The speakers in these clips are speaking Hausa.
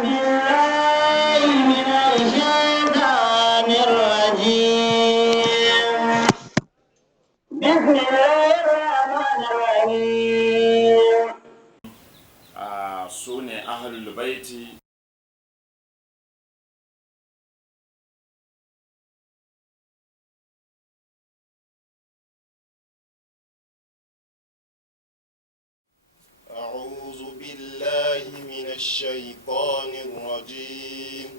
بالله من الشيطان الرجيم بسم الله الرحمن الرحيم su ne ahlul baiti. أعوذ بالله من الشيطان الرجيم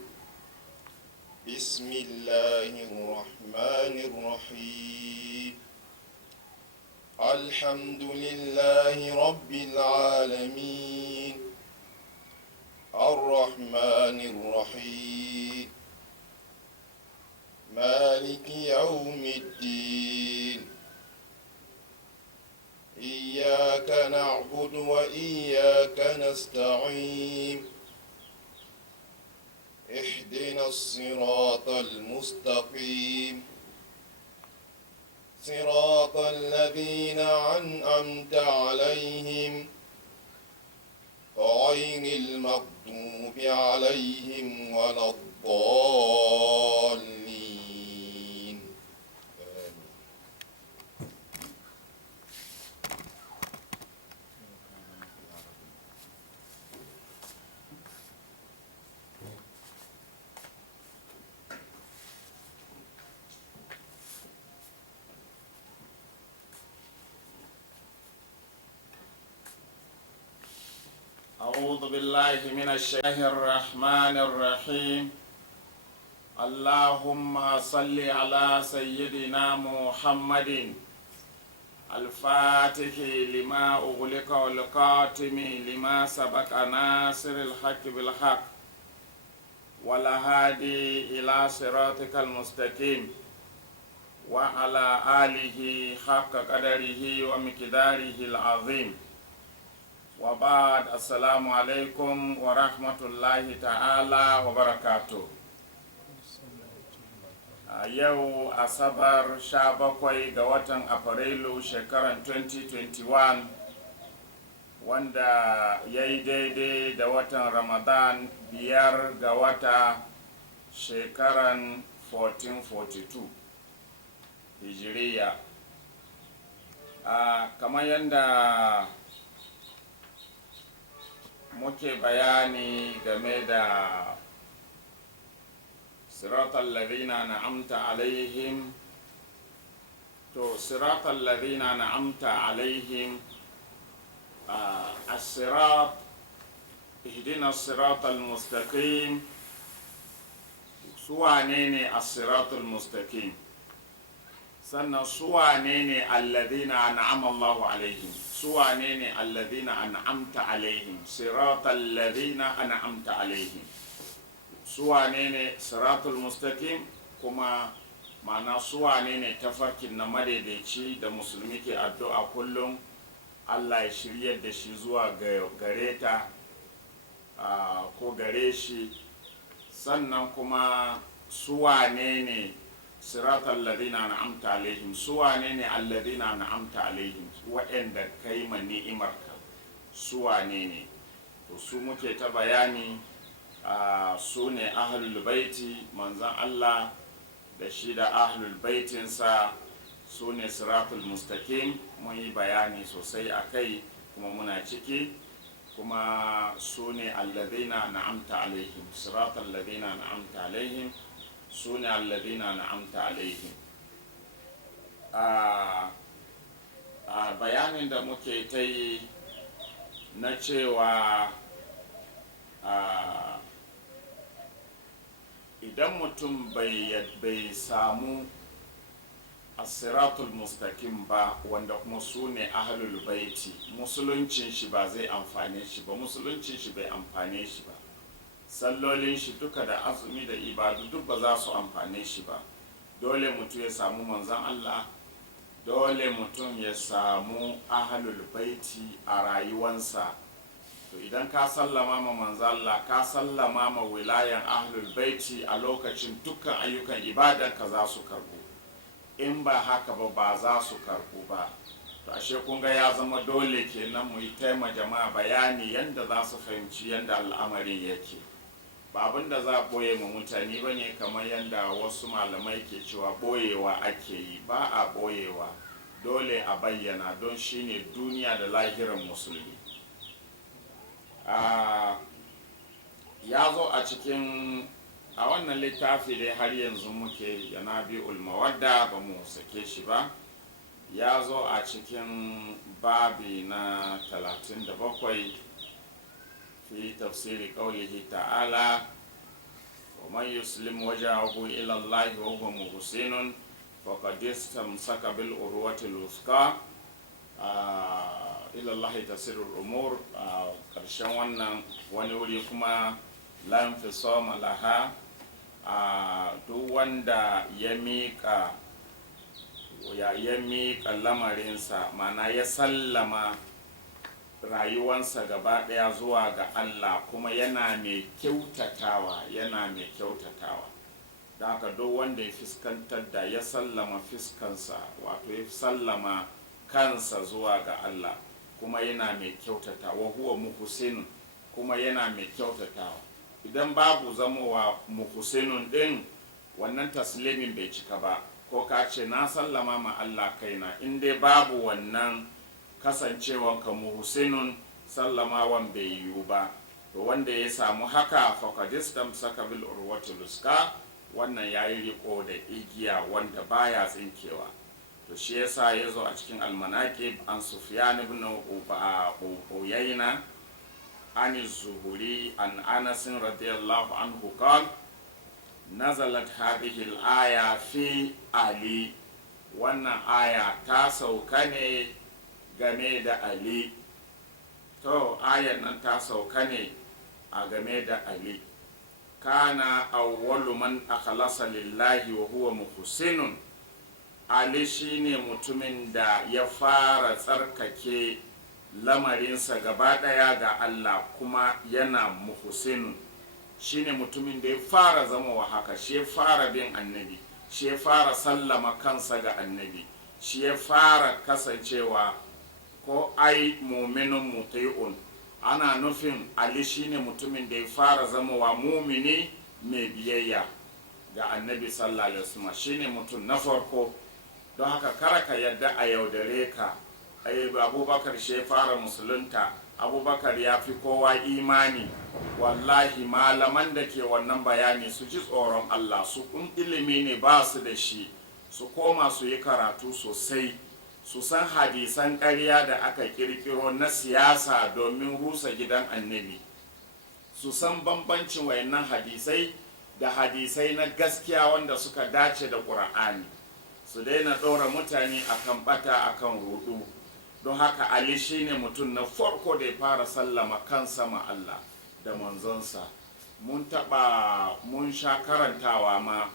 بسم الله الرحمن الرحيم الحمد لله رب العالمين الرحمن الرحيم مالك يوم الدين إياك نعبد وإياك نستعين اهدنا الصراط المستقيم صراط الذين أنعمت عليهم غير المغضوب عليهم ولا الضالين آمين. أعوذ بالله من الشيطان الرحمن الرحيم اللهم صل على سيدنا محمد الفاتح لما أغلق والقاتم لما سبق ناصر الحق بالحق والهادي إلى صراطك المستقيم وعلى آله حق قدره ومقداره العظيم وبعد السلام عليكم ورحمة الله تعالى وبركاته. yau asabar 17 ga watan afrilu shekaran 2021 wanda ya yi daidai da watan ramadan 5 ga wata shekaran 1442 hijiriya. Kamar yadda muke bayani game da siratal ladina na'amta alaihim, to siratal ladina na'amta alaihim as-sirat ihdina as-siratal mustaqim. Suwane ne as-siratul mustaqim? Sannan suwane ne alladhina an'ama Allahu alaihim? Suwane ne alladhina an'amta alaihim? Siratal ladhina an'amta alaihim. Suwane ne siratul mustaqim? Kuma ma'ana suwane ne tafarkin na madaidaici da musulmi ke addu'a kullum Allah ya shiryar da shi zuwa gare ta ko gare shi. Sannan kuma suwane ne siratal ladina an'amta alaihim? Suwane ne alladina an'amta alaihim? Waɗanda kai ma ni'imarka suwane ne? To su muke ta bayani. Su ne ahlul baiti, manzan Allah da shi da ahlul baitinsa su ne siratul mustaqim. Mun yi bayani sosai a kai kuma muna ciki. Kuma su ne alladina an'amta alaihim, siratal ladina an'amta alaihim, su ne alladina na'amta alaihim. Bayanin da muke ta yi na cewa idan mutum bai samu as-siratul mustaqim ba, wanda kuma su ne ahlul baiti, musuluncin shi ba zai amfane shi ba, musuluncin shi bai amfane shi ba, sallolin shi duka da azumi da ibadu duk ba za su amfane shi ba. Dole mutum ya samu manzan Allah, dole mutum ya samu ahlul baiti a rayuwansa. To idan ka sallama ma manzan Allah, ka sallama ma wilayan ahlul baiti, a lokacin dukkan ayyukan ibadanka za su karbu. In ba haka ba za su karbu ba. To ashe kun ga ya zama dole kenan mu yi taima jama'a bayani yanda za su fahimci yanda al'amarin yake. ba abin da za a ɓoye ma mutane ba ne kamar yadda wasu malamai ke cewa ɓoyewa ake yi. Ba a ɓoyewa, dole a bayyana don shine duniya da lahiran musulmi. Ya zo a cikin a wannan littafi dai har yanzu muke Yanabi'ul Mawadda, ba mu sake shi ba. Ya zo a cikin babi na 37 fi tafsiri qaulihi ta'ala wa man yuslim wajhahu ila Allah wa huwa muhsinun faqad istamsaka bil urwatil wuthqa ila Allah tasirul umur. Karshen wannan wani wuri kuma la infisama laha, duk wanda ya miƙa lamarinsa, mana ya sallama rayuwansa gaba ɗaya zuwa ga Allah kuma yana mai kyautatawa, da haka duk wanda ya fuskantar da ya sallama fiskansa, wato ya sallama kansa zuwa ga Allah kuma yana mai kyautatawa, huwa muhsinun, kuma yana mai kyautatawa. Idan babu zamowa muhsinun din, wannan taslimin bai cika ba. Ko ka ce na sallama ma Allah kaina, in dai babu wannan kasancewanka muhsinun, sallamawan bai yiwu ba. To wanda ya samu haka faqad istamsaka bil urwatil wuthqa, wannan yayi riko da igiya wanda baya tsinkewa. To shi yasa yazo a cikin al-manaqib an Sufyan ibn Uyayna an az-Zuhri an Anas radiyallahu anhu qala nazalat hadhihi al-aya fi Ali. Wannan aya ta sauka ne game da Ali. To ayan nan ta sauka ne a game da Ali. Kana awwalu man akhlasa lillahi wa huwa muhsinun. Ali shine mutumin da ya fara tsarkake lamarinsa gaba daya ga Allah kuma yana muhsinun. Shine mutumin da ya fara zama wa haka, shi ya fara bin annabi, shi ya fara sallama kansa ga annabi, shi ya fara kasancewa ko ai mu'minun muti'un. Ana nufin Ali shine mutumin da ya fara zama wa mumini mai biyayya ga annabi sallallahu alaihi wasallam, shine mutum na farko. Don haka kara ka yadda a yaudare ka. Abubakar shi ya fara musulunta, Abubakar ya fi kowa imani. Wallahi malaman da ke wannan bayani su ji tsoron Allah, su ilimi ne ba su da shi, su koma su yi karatu sosai, su san hadisan ƙarya da aka kirkiro na siyasa domin rusa gidan annabi, su san bambancin wayannan hadisai da hadisai na gaskiya wanda suka dace da ƙur'ani, su daina ɗora mutane akan bata akan rudu. Don haka Ali shine mutum na farko da ya fara sallama kansa ma Allah da manzonsa. Mun sha karantawa ma,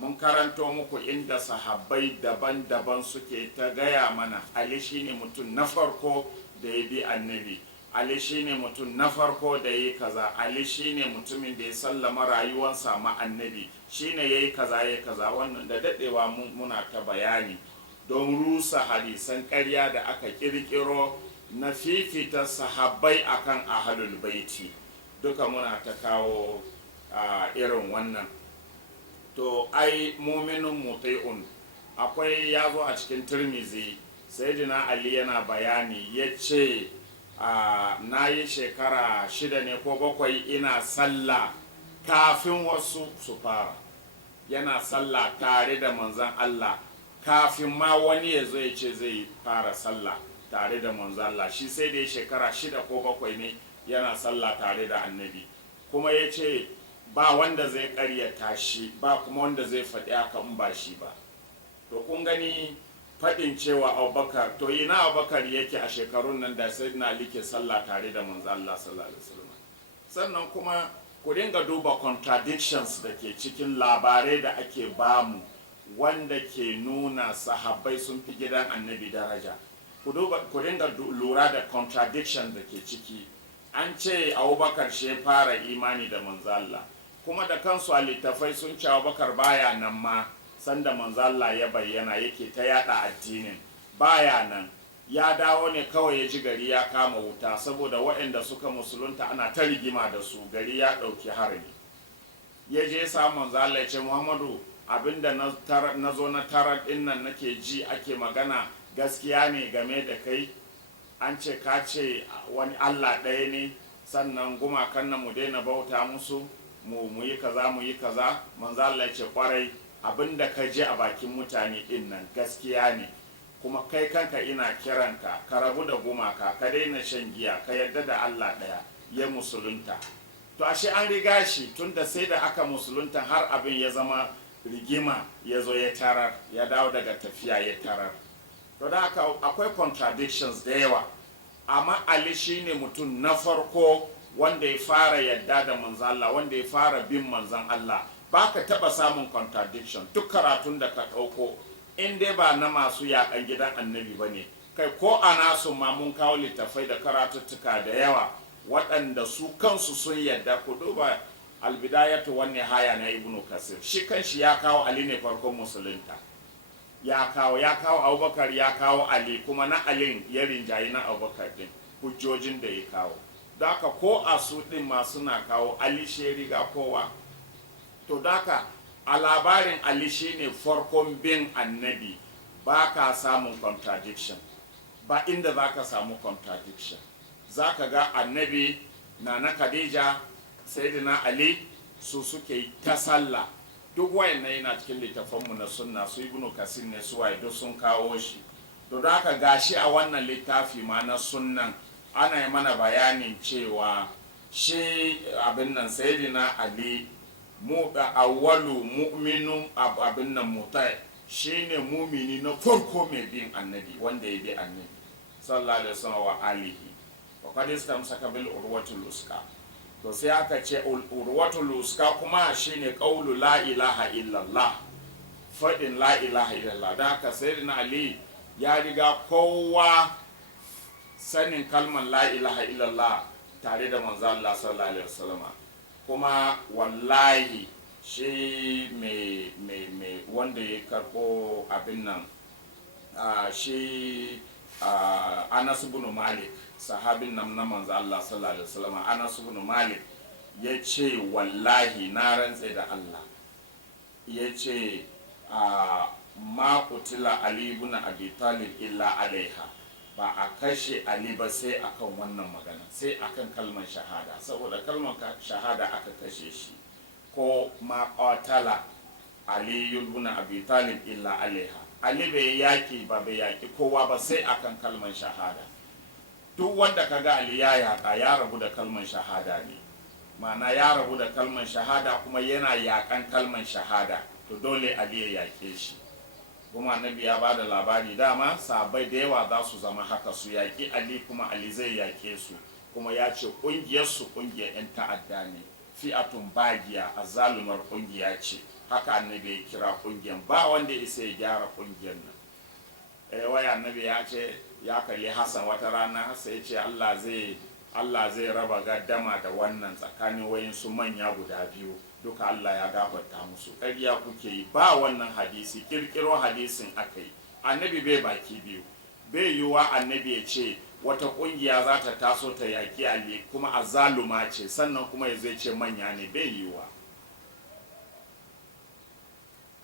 mun karanto muku inda sahabbai daban-daban suke ta gaya mana Ali shine mutum na farko da ya bi annabi, Ali shine mutum na farko da ya yi kaza, Ali shine mutumin da ya sallama rayuwansa ma annabi, shine ya yi kaza ya kaza. Wannan da daɗewa muna ta bayani don rusa hadisan ƙarya da aka ƙirƙiro na fifita sahabbai akan ahlul baiti. Duka muna ta kawo irin wannan. To ai mu'minun muti'un, akwai ya zo a cikin Tirmizi, Sayyidina Ali yana bayani ya ce na yi shekara 6 ne ko 7 ina sallah kafin wasu su fara. Yana sallah tare da manzon Allah kafin ma wani ya zo ya ce zai fara sallah tare da manzon Allah. Shi sai da shekara 6 ko 7 ne yana sallah tare da annabi, kuma ya ce ba wanda zai karyata shi, ba kuma wanda zai faɗi haka in ba shi ba. To kun gani faɗin cewa Abubakar, to ina Abubakar yake a shekarun nan da Sayyidina Ali ke sallah tare da manzo Allah sallallahu alaihi wasallam. Sannan kuma ku dinga duba contradictions da ke cikin labarai da ake bamu wanda ke nuna sahabbai sun fi gidan annabi daraja. Ku dinga lura da contradiction da ke ciki. An ce Abubakar shi fara imani da manzo Allah, kuma da kansu a littafai sun ce Abubakar baya nan ma sanda manzo Allah ya bayyana yake ta yada addinin, baya nan. Ya dawo ne kawai ya ji gari ya kama wuta saboda waɗanda suka musulunta ana ta rigima da su, gari ya ɗauki harbi. ya je samun manzo Allah ya ce Muhammadu abinda na zo na tarar din nan nake ji ake magana gaskiya ne game da kai, an ce ka ce wani Allah ɗaya ne, sannan gumakan nan mu daina bauta musu, mu yi kaza mu yi kaza. Manzo Allah ya ce kwarai abinda ka je a bakin mutane din nan gaskiya ne, kuma kai kanka ina kiranka ka rabu da gumaka, ka daina shan giya, ka yarda da Allah ɗaya. Ya musulunta. To ashe an riga shi tunda sai da aka musulunta har abin ya zama rigima, ya zo ya tarar, ya dawo daga tafiya ya tarar. To da haka akwai contradictions da yawa, amma Ali shine mutum na farko wanda ya fara yadda da manzan Allah, wanda ya fara bin manzan Allah. Ba ka taɓa samun contradiction duk karatun da ka ɗauko, in dai ba na masu yaƙan gidan annabi ba ne. Kai ko a nasu ma mun kawo littafai da karatuttuka da yawa waɗanda su kansu sun yadda. Ku duba albidayatu wan nihaya na Ibnu Kasir, shi kanshi ya kawo Ali ne farkon musulunta, ya kawo Abubakar, ya kawo Ali, kuma na Alin ya rinjayi na Abubakar din hujjojin da ya kawo. Daka ko a su din ma suna kawo Ali shi riga kowa. To daka a labarin Ali shine farkon bin annabi, ba ka samun contradiction, ba inda za ka samu contradiction. Za ka ga annabi na Khadija, Sayyidina Ali su suke ta sallah. Duk wayannan yana cikin littafanmu na sunna, su Ibnu Kasir ne su waye duk sun kawo shi. To da haka gashi a wannan littafi ma na sunnan ana yi mana bayanin cewa shi abin nan Sayyidina Ali mu da awwalu mu'minun abin nan mutai, shine mumini na farko mai bin annabi, wanda ya bi annabi sallallahu alaihi wasallam wa alihi. Qad istamsaka bil urwatul wuska. To sai aka ce urwatul wuska kuma shine qaulu la ilaha illallah, fadin la ilaha illallah. Da haka sayyidina Ali ya riga kowa sanin kalmar la ilaha illallah tare da manzo Allah sallallahu alaihi wasallam. Kuma wallahi shi mai wanda ya karbo abin nan shi Anas ibn Malik, sahabin nan na manzo Allah sallallahu alaihi wasallam. Anas ibn Malik ya ce wallahi na rantse da Allah, ya ce ma qutila Ali ibn Abi Talib illa alaiha, ba a kashe Ali ba sai akan wannan magana, sai akan kalmar shahada, saboda kalmar shahada aka kashe shi. Ko ma qatala Ali ibn Abi Talib illa alaiha, Ali bai yaki ba, bai yaki kowa ba sai akan kalmar shahada. Duk wanda kaga Ali ya yaka ya rabu da kalmar shahada ne, ma'ana ya rabu da kalmar shahada kuma yana yakan kalmar shahada, to dole Ali ya yake shi. Kuma annabi ya bada labari dama sahabbai da yawa za su zama haka, su yaki Ali kuma Ali zai yake su, kuma ya ce kungiyar su kungiyar yan ta'adda ne, fi'atun bagiya, azzalumar kungiya ce. Haka annabi ya kira kungiyar, ba wanda ya isa ya gyara kungiyar nan. Waya annabi ya ce ya kalli Hassan wata rana, sai ya ce Allah zai raba gaddama da wannan tsakanin wayansu manya guda biyu, duka Allah ya gafarta musu. Ƙarya kuke yi, ba wannan hadisi, kirkiro hadisin aka yi. Annabi bai baki biyu, bai yiwuwa annabi ya ce wata kungiya za ta taso ta yaki Ali kuma azzaluma ce, sannan kuma ya zai ce manya ne, bai yiwuwa.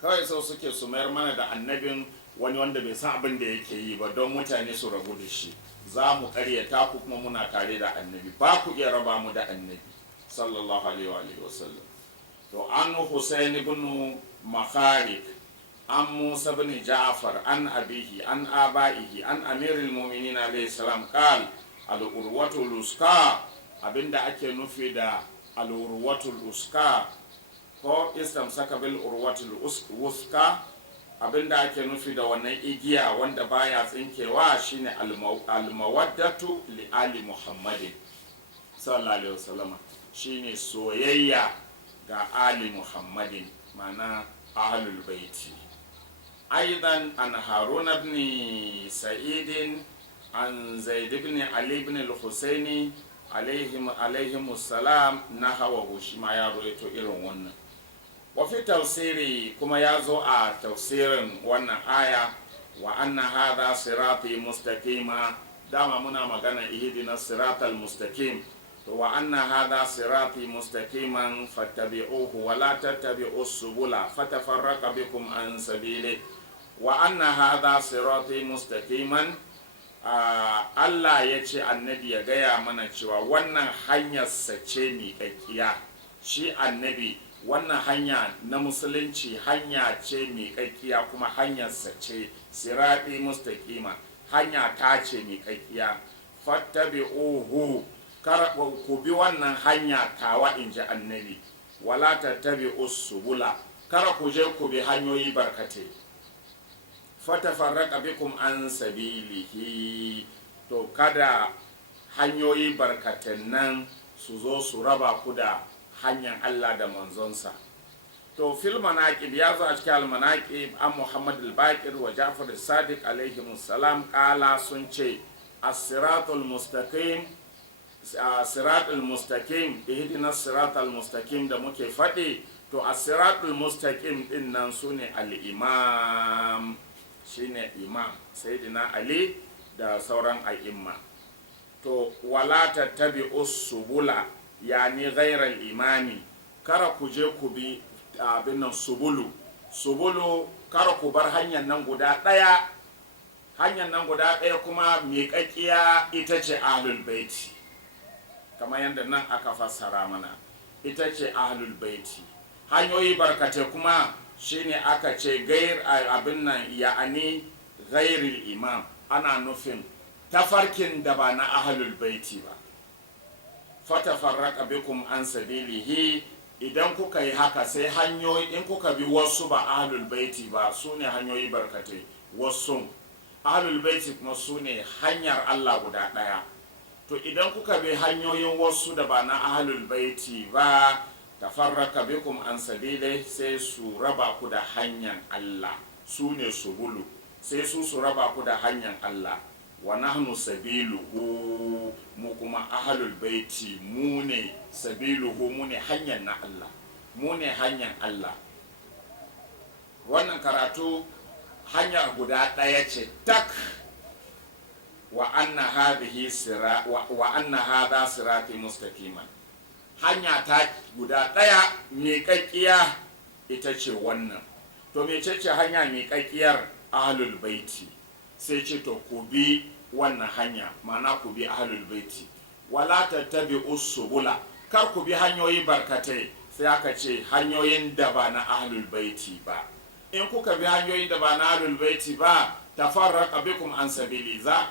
Kawai sau suke su mayar mana da annabin wani wanda bai san abin da yake yi ba, don mutane su rabu da shi. Za mu karyata ku kuma muna tare da annabi, ba ku iya raba mu da annabi sallallahu alaihi wa sallam. To an Husayn ibn Makharik, an Musa ibn Ja'far, an abihi, an abaihi, an amirul mu'minin alaihi salam qal al-urwatul uska. Abinda ake nufi da al-urwatul uska ko istamsaka bil urwatul uska, abinda ake nufi da wannan igiya wanda baya tsinkewa shine al-mawaddatu li ali Muhammadin sallallahu alaihi wasallam, shine soyayya ga ali Muhammadin, mana ahlul baiti. Aidan an Harun ibn Sa'id an Zaid ibn Ali ibn al-Husaini alaihim salam nahawahu, shi ma ya roito irin wannan. Wafi tausiri kuma ya zo a tausirin wannan aya, wa anna hadha sirati mustaqima. Dama muna magana ihdina siratal mustaqim, wa anna hadha sirati mustaqiman fattabi'uhu wa la tattabi'us subula fatafarraqa bikum an sabili wa anna hadha sirati mustaqiman. Allah ya ce annabi ya gaya mana cewa wannan hanyar sace miƙaƙƙiya. Shi annabi wannan hanya na musulunci hanya ce miƙaƙƙiya kuma hanyar sace sirati mustaqima, hanya ta ce miƙaƙƙiya. Fattabi'uhu, kar ku bi wannan hanya tawa in ji annabi. Wala tattabi'us subula, kar ku je ku bi hanyoyi barkate. Fatafarraqa bikum an sabilihi, to kada hanyoyi barkatan nan su zo su raba ku da hanyar Allah da manzonsa. To fil manaqib ya zo a cikin al-manaqib an Muhammad al-Baqir wa Ja'far as-Sadiq alaihimus salam kala sun ce as-siratul mustaqim, siratul mustaqim, ihdinas siratal mustaqim da muke faɗi, to as-siratul mustaqim din nan sune al-imam, shine imam sayyidina Ali da sauran a'imma. To wala tattabi'us subula, yani ghairal imani, kara ku je ku bi abin nan subulu, kara ku bar hanyar nan guda ɗaya. Hanyar nan guda ɗaya kuma miƙaƙiya ita ce ahlul baiti, kamar yadda nan aka fassara mana, ita ce ahlul baiti. Hanyoyi barkate kuma shine aka ce gair abin nan ya'ani ghairil imam, ana nufin tafarkin da ba na ahlul baiti ba. Fatafarraqa bikum an sabilihi, idan kuka yi haka sai hanyoyi, in kuka bi wasu ba ahlul baiti ba, su ne hanyoyi barkate, wasu ahlul baiti kuma su ne hanyar Allah guda ɗaya. To idan kuka bi hanyoyin wasu da ba na ahlul baiti ba, tafarraka bikum an sabili, sai su raba ku da hanyar Allah, su ne subulu, sai su raba ku da hanyar Allah. Wa nahnu sabiluhu, mu kuma ahlul baiti mu ne sabiluhu, mu ne hanyar na Allah, mu ne hanyar Allah. Wannan karatu hanya guda ɗaya ce tak. Wa anna hadha sirati mustaqiman, hanya ta guda ɗaya miƙaƙƙiya ita ce wannan. To mecece hanya miƙaƙƙiyar? Ahlul baiti. Sai ce to ku bi wannan hanya, mana ku bi ahlul baiti. Wala tattabi'us subula, kar ku bi hanyoyi barkatai, sai aka ce hanyoyin da ba na ahlul baiti ba. In kuka bi hanyoyin da ba na ahlul baiti ba, tafarraqa bikum an sabili, za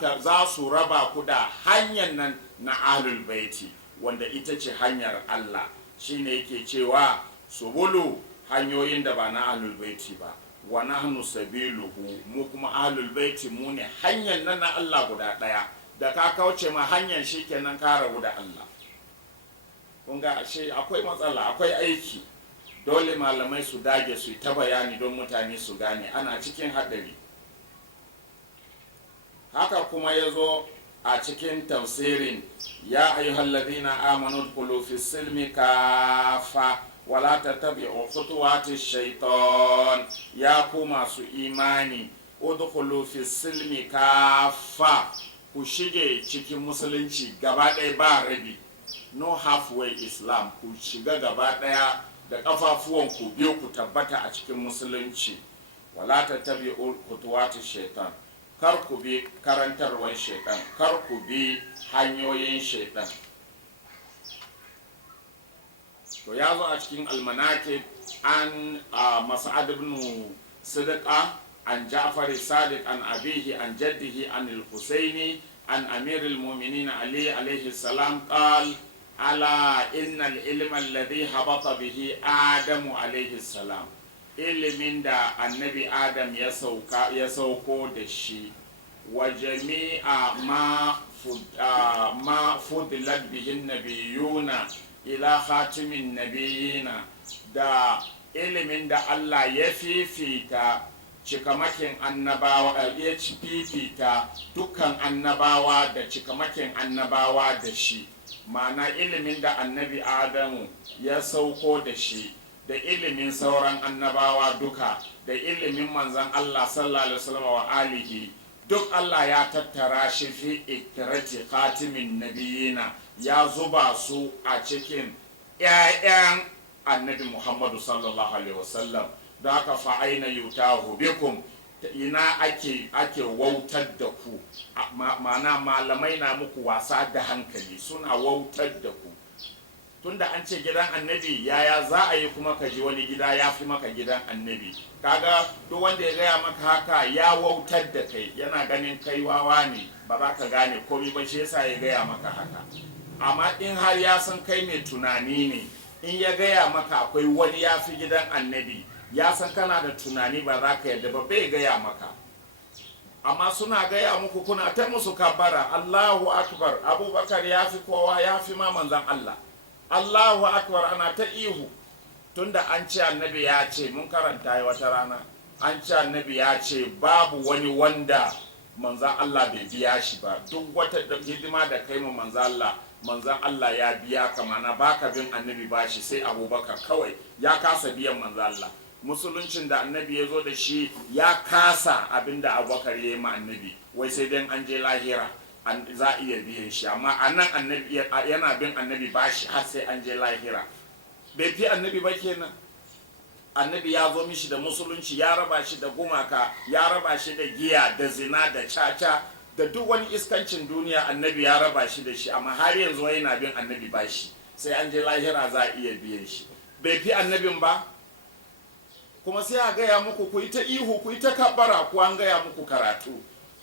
su raba ku da hanyar nan na ahlul baiti, wanda ita ce hanyar Allah. Shine yake cewa subulu, hanyoyin da ba na ahlul baiti ba. Wa nahnu sabiluhu, mu kuma ahlul baiti mu ne hanyar nan na Allah guda ɗaya. Da ka kauce ma hanyar shikenan ka rabu da Allah. Kun ga ashe akwai matsala, akwai aiki. Dole malamai su dage su ta bayani don mutane su gane ana cikin haɗari. Haka kuma ya zo a cikin tafsirin ya ayyuhallazina amanu dkhulu fis silmi kafa wala tattabi'u khutuwati shaitan, ya ku masu imani udkhulu fis silmi kafa, ku shige cikin musulunci gaba ɗaya ba rabi, no halfway Islam, ku shiga gaba ɗaya da ƙafafuwan ku biyu ku tabbata a cikin musulunci. Wala tattabi'u khutuwati shaitan, kar ku bi karantarwar shaitan, kar ku bi hanyoyin shaitan. To ya zo a cikin almanakib an Mas'ad ibn Sidqa an Ja'far as-Sadiq an abihi an jaddihi an al-Husaini an Amir al-Mu'minin Ali alayhi salam qal ala inna al-ilma alladhi habata bihi Adam alayhi salam, ilimin da annabi Adam ya sauko da shi, wa jami'a ma fudilat bihin nabiyuna ila khatimin nabiyina, da ilimin da Allah ya fifita cikamakin annabawa, ya fifita dukkan annabawa da cikamakin annabawa da shi, ma'ana ilimin da annabi Adamu ya sauko da shi, da ilimin sauran annabawa duka, da ilimin manzan Allah sallallahu alaihi wasallam wa alihi, duk Allah ya tattara shi fi ikirati khatimin nabiyina, ya zuba su a cikin 'ya'yan annabi Muhammadu sallallahu alaihi wasallam. da haka fa aina yutahu bikum, ina ake wautar da ku, ma'ana malamai na muku wasa da hankali, suna wautar da ku. Tunda an ce gidan annabi, yaya za a yi kuma ka ji wani gida ya fi maka gidan annabi? Kaga duk wanda ya gaya maka haka ya wautar da kai, yana ganin kai wawa ne, ba za ka gane komai ba, shi yasa ya gaya maka haka. Amma in har ya san kai mai tunani ne, in ya gaya maka akwai wani ya fi gidan annabi, ya san kana da tunani, ba za ka yadda ba, bai gaya maka. Amma suna gaya muku, kuna ta musu kabbara, Allahu akbar, Abubakar ya fi kowa, ya fi ma manzan Allah, Allahu akbar, ana ta ihu. Tunda an ce annabi ya ce, mun karanta wata rana, an ce annabi ya ce babu wani wanda manzan Allah bai biya shi ba. Duk wata hidima da kai mu manzan Allah ya biya ka, mana baka bin annabi bashi, sai Abubakar kawai ya kasa biyan manzan Allah. Musuluncin da annabi ya zo da shi ya kasa abinda Abubakar ya yi ma annabi, wai sai dai an je lahira za a iya biyan shi. Amma a nan annabi yana bin annabi bashi har sai an je lahira. Bai fi annabi ba kenan. Annabi ya zo mishi da musulunci, ya raba shi da gumaka, ya raba shi da giya da zina da caca da duk wani iskancin duniya, annabi ya raba shi da shi, amma har yanzu yana bin annabi bashi, sai an je lahira za a iya biyan shi. Bai fi annabin ba? Kuma sai a gaya muku ku yi ta ihu, ku yi ta kabbara, ku an gaya muku karatu.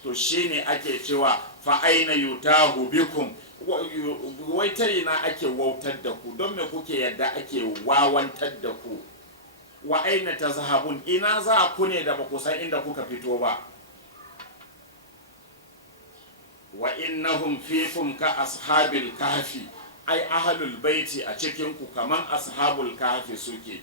To shine ake cewa fa aina yutahu bikum, wai ta ina ake wautar da ku, don me kuke yadda ake wawantar da ku? Wa aina tazhabun, ina za ku ne da ba ku san inda kuka fito ba? Wa innahum fikum ka ashabil kahfi, ai ahlul baiti a cikin ku kaman ashabul kahfi suke.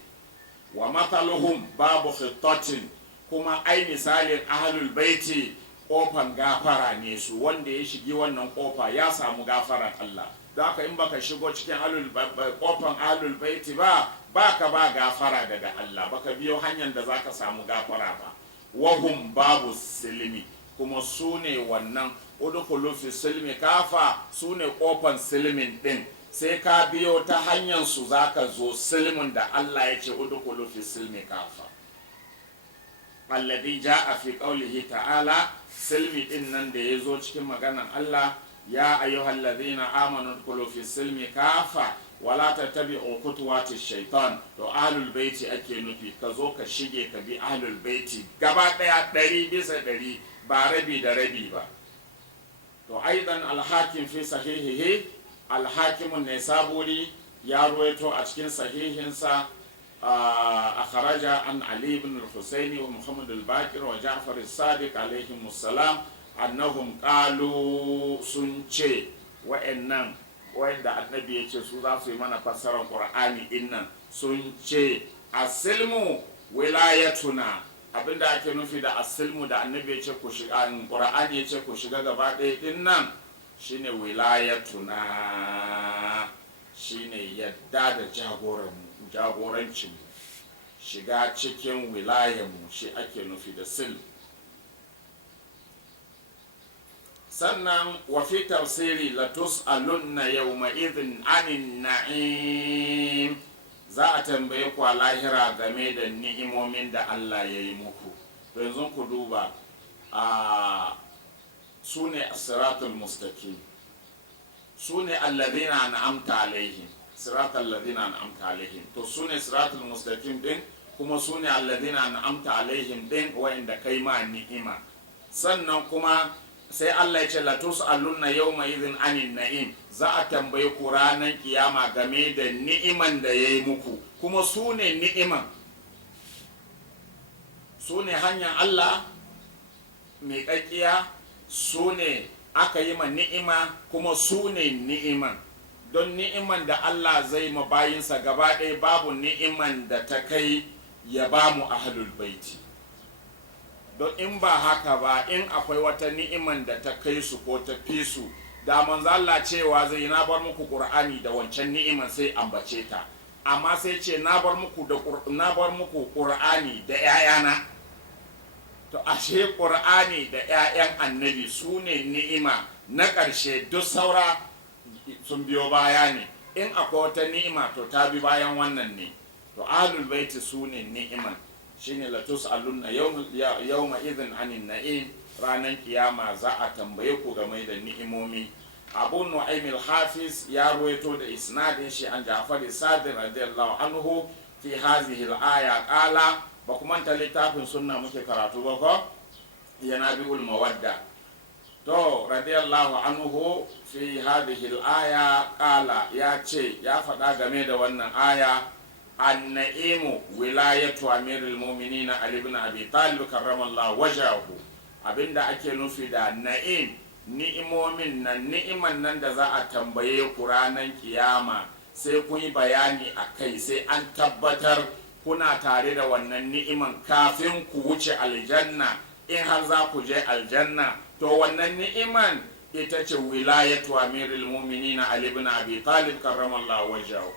Wa mathaluhum babu khittatin, kuma ai misalin ahlul baiti kofan gafara ne su, wanda ya shigi wannan kofa ya samu gafaran Allah. Don haka in baka shigo cikin kofan ahlul baiti ba, baka ba gafara daga Allah, baka biyo hanyar da zaka samu gafara ba. Wahum babu silmi, kuma su ne wannan udkhulu fi silmi kafa, su ne kofan silmin din, sai ka biyo ta hanyar su zaka zo silmin da Allah ya ce udkhulu fi silmi kafa. Alladhi jaa fi qawlihi ta'ala, silmi din nan da ya zo cikin maganan Allah, ya ayyuhal ladhina amanu udkhulu fi silmi kafa wala tattabi'u khutuwati shaitan. To ahlul baiti ake nufi, ka zo ka shige ka bi ahlul baiti gaba daya 100% ba rabi da rabi ba. To aidan al-hakim fi sahihihi, al-hakim an-nisaburi ya ruwaito a cikin sahihinsa أخرج عن علي بن الحسين ومحمد الباقر وجعفر الصادق عليهم السلام أنهم قالوا سنشي وإنن وإن النبي يشهد في من فسر القرآن إنن سنشي السلم ولايتنا. abinda ake nufi da asilmu da annabi ya ce ku shiga, Qur'ani ya ce ku shiga gaba ɗaya din nan, shine wilayatuna, shine yadda da jagorancin shiga cikin wilayenmu, shi ake nufi da sil. Sannan wa fi tafsiri la tus'alunna yawma idhin anin na'im, za a tambaye ku a lahira game da ni'imomin da Allah ya yi muku. To yanzu ku duba, su ne as-siratul mustaqim, su ne alladhina an'amta alaihim, siratal ladina an'amta alaihim. To sune siratul mustaqim din, kuma sune alladina an'amta alaihim din, wa'inda kai ma ni'ima. Sannan kuma sai Allah ya ce la tus'alunna yawma idhin anin na'im, za a tambaye ku ranar kiyama game da ni'iman da yayi muku, kuma sune ni'iman, sune hanyar Allah mai kakkiya, sune aka yi ma ni'ima, kuma sune ni'iman. Don ni'iman da Allah zai ma bayinsa gaba ɗaya babu ni'iman da ta kai ya ba mu ahlul baiti. Don in ba haka ba, in akwai wata ni'iman da ta kai su ko ta fi su, da manzo Allah cewa zai na bar muku Qur'ani da wancan ni'iman sai ambace ta. Amma sai ce na bar muku Qur'ani da 'ya'yana. To ashe Qur'ani da 'ya'yan annabi su ne ni'ima na ƙarshe, duk saura sun biyo baya ne. In akwai wata ni'ima to ta bi bayan wannan ne. To ahlul baiti su ne ni'iman, shine la tus'alunna yawma idhin anin na'im, ranan kiyama za a tambaye ku game da ni'imomi. Abu Nu'aym al-Hafiz ya ruwaito da isnadin shi an Ja'far as-Sadiq radiyallahu anhu fi hadhihi al-aya qala, ba kuma ta littafin sunna muke karatu ba ko yana bi'ul mawadda. To radiyallahu anhu fi hadhihi al-aya qala, ya ce ya faɗa game da wannan aya, an-na'imu wilayatu amirul mu'minin Ali ibn Abi Talib karramallahu wajhahu. Abinda ake nufi da na'im, ni'imomin nan, ni'iman nan da za a tambaye ku ranar kiyama, sai kun yi bayani a kai, sai an tabbatar kuna tare da wannan ni'iman kafin ku wuce aljanna, in har za ku je aljanna. To wannan ni'iman ita ce wilayatu amirul mu'minin Ali ibn Abi Talib karramallahu wajhahu,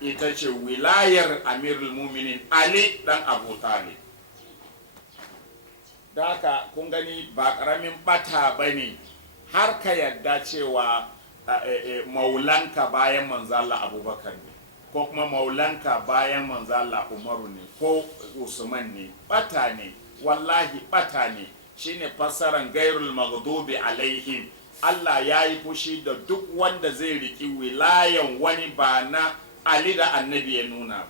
ita ce wilayar amirul mu'minin Ali dan Abu Talib. Da haka kun gani ba karamin bata bane har ka yadda cewa maulanka bayan manzo Allah Abubakar ne, ko kuma maulanka bayan manzo Allah Umaru ne ko Usman ne. Bata ne, wallahi bata ne. Shine fassaran gairul maghdubi alaihim. Allah ya yi fushi da duk wanda zai riki wilayan wani ba na Ali da annabi ya nuna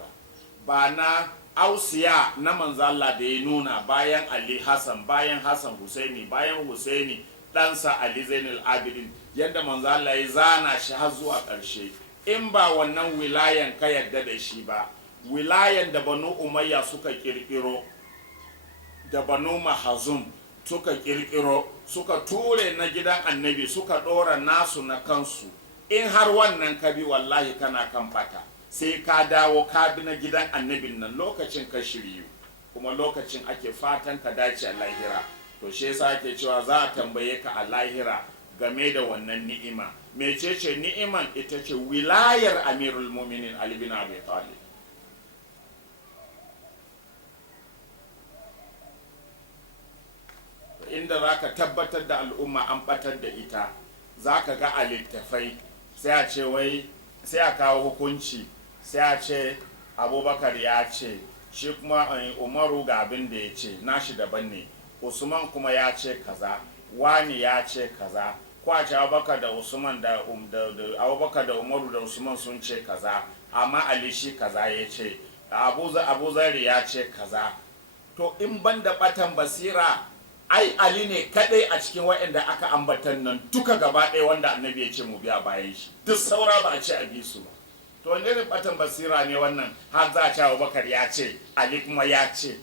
ba na ausiya na manzo Allah da ya nuna bayan Ali Hassan, bayan Hassan Husaini, bayan Husaini ɗansa Ali Zainul Abidin, yadda manzo Allah ya zana shi har zuwa ƙarshe. In ba wannan wilayan ka yadda da shi ba, wilayan da Banu Umayya suka kirkiro da Banu Mahazum suka kirkiro, suka ture na gidan annabi, suka ɗora nasu na kansu, in har wannan ka bi, wallahi kana kan fata. Sai ka dawo ka bi na gidan annabin nan, lokacin ka shiryu, kuma lokacin ake fatan ka dace a lahira. To shi yasa ake cewa za a tambaye ka a lahira game da wannan ni'ima. Mecece ni'iman? Ita ce wilayar amirul mu'minin Ali bin Abi Talib. Inda za ka tabbatar da al'umma an batar da ita, za ka ga a littafai sai a ce wai, sai a kawo hukunci, sai a ce Abubakar ya ce, shi kuma Umaru ga abin da ya ce, nashi daban ne, Usman kuma ya ce kaza, wani ya ce kaza, kwace Abubakar da Usman da Abubakar da Umaru da Usman sun ce kaza, amma Ali shi kaza ya ce, Abu Zari ya ce kaza. To in ban da batan basira, ai Ali ne kadai a cikin waɗanda aka ambatan nan duka gaba ɗaya wanda annabi ya ce mu biya bayan shi, duk saura ba a ce a bi su ba. To wanda irin batan basira ne wannan, har za a ce Abubakar ya ce, Ali kuma ya ce.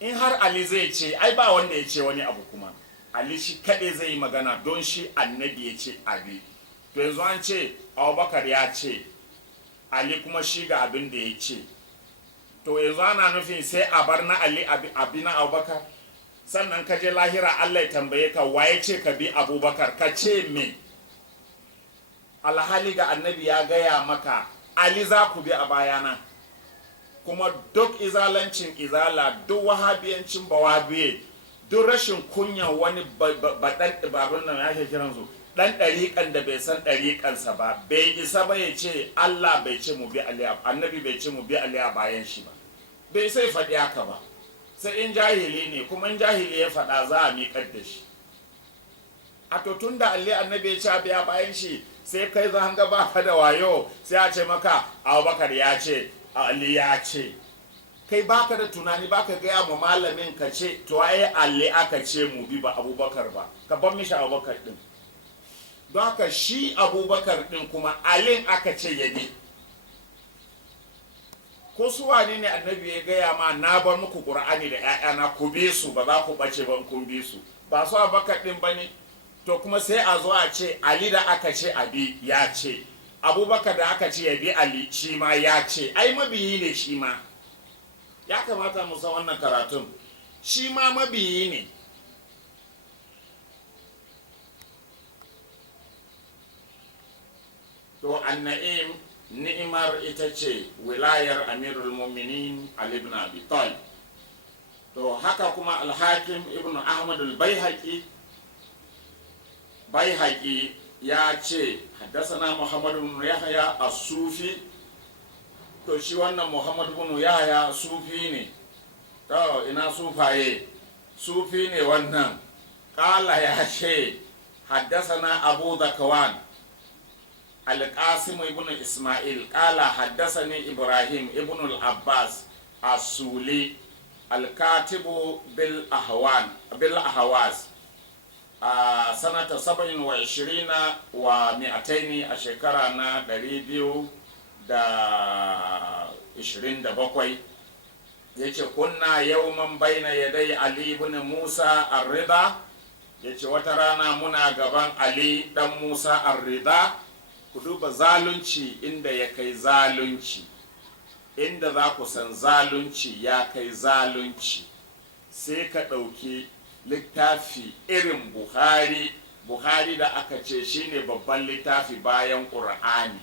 In har Ali zai ce, ai ba wanda ya ce wani abu kuma, Ali shi kadai zai yi magana don shi annabi ya ce abi. To yanzu an ce Abubakar ya ce, Ali kuma shi ga abin da ya ce. To yanzu ana nufin sai a bar na Ali abi na Abubakar? Sannan ka je lahira Allah ya tambaye ka waye ce ka bi Abubakar, ka ce me? Alhali ga annabi ya gaya maka Ali za ku bi a bayana. Kuma duk izalancin izala, duk wahabiyancin bawabiye, duk rashin kunya wani babun nan ya ke kiransu dan ɗariƙan da bai san ɗariƙansa ba, bai isa ba ya ce Allah bai ce mu bi Ali, annabi bai ce mu bi Ali a bayan shi ba, bai sai faɗi haka ba. Sai in jahili ne, kuma in jahili ya faɗa za a miƙar da shi. A to tun da Ali annabi ya ce a biya bayan shi, sai kai za hanga ba ka da wayo, sai a ce maka Abubakar ya ce, Ali ya ce. Kai baka da tunani, baka gaya ma malamin ka ce to ai Ali aka ce mu bi ba Abubakar ba, ka bar mishi Abubakar din. Don haka shi Abubakar din kuma Alin aka ce ya bi. Ko su wane ne annabi ya gaya ma na bar muku Qur'ani da ƴaƴana ku bi su, ba za ku bace ba kun bi su, ba su Abubakar din bane? To kuma sai a zo a ce Ali da aka ce abi ya ce, Abubakar da aka ce ya bi Ali shi ma ya ce, ai mabiyi ne shi ma. Ya kamata mu san wannan karatun, shi ma mabiyi ne. To an-na'im, ni'imar ita ce wilayar amirul mu'minin Ali ibn Abi Talib. To haka kuma al-Hakim ibn Ahmad al-Baihaqi ya ce haddasana Muhammad ibn Yahya as-Sufi. To shi wannan Muhammad ibn Yahya sufi ne. To ina sufaye? Sufi ne wannan. Kala ya ce haddasana Abu Zakwan Al-Qasim ibn Ismail qala haddasani Ibrahim ibn al-Abbas as-Suli al-Katibu bil Ahwaz a sanata 27 wa 200 a shekara na 227 yace kunna yawman baina yadai Ali ibn Musa ar-Ridha yace wata rana muna gaban Ali dan Musa ar-Ridha. Ku duba zalunci inda ya kai zalunci, inda za ku san zalunci ya kai zalunci, sai ka ɗauki littafi irin Buhari da aka ce shine babban littafi bayan ƙur'ani,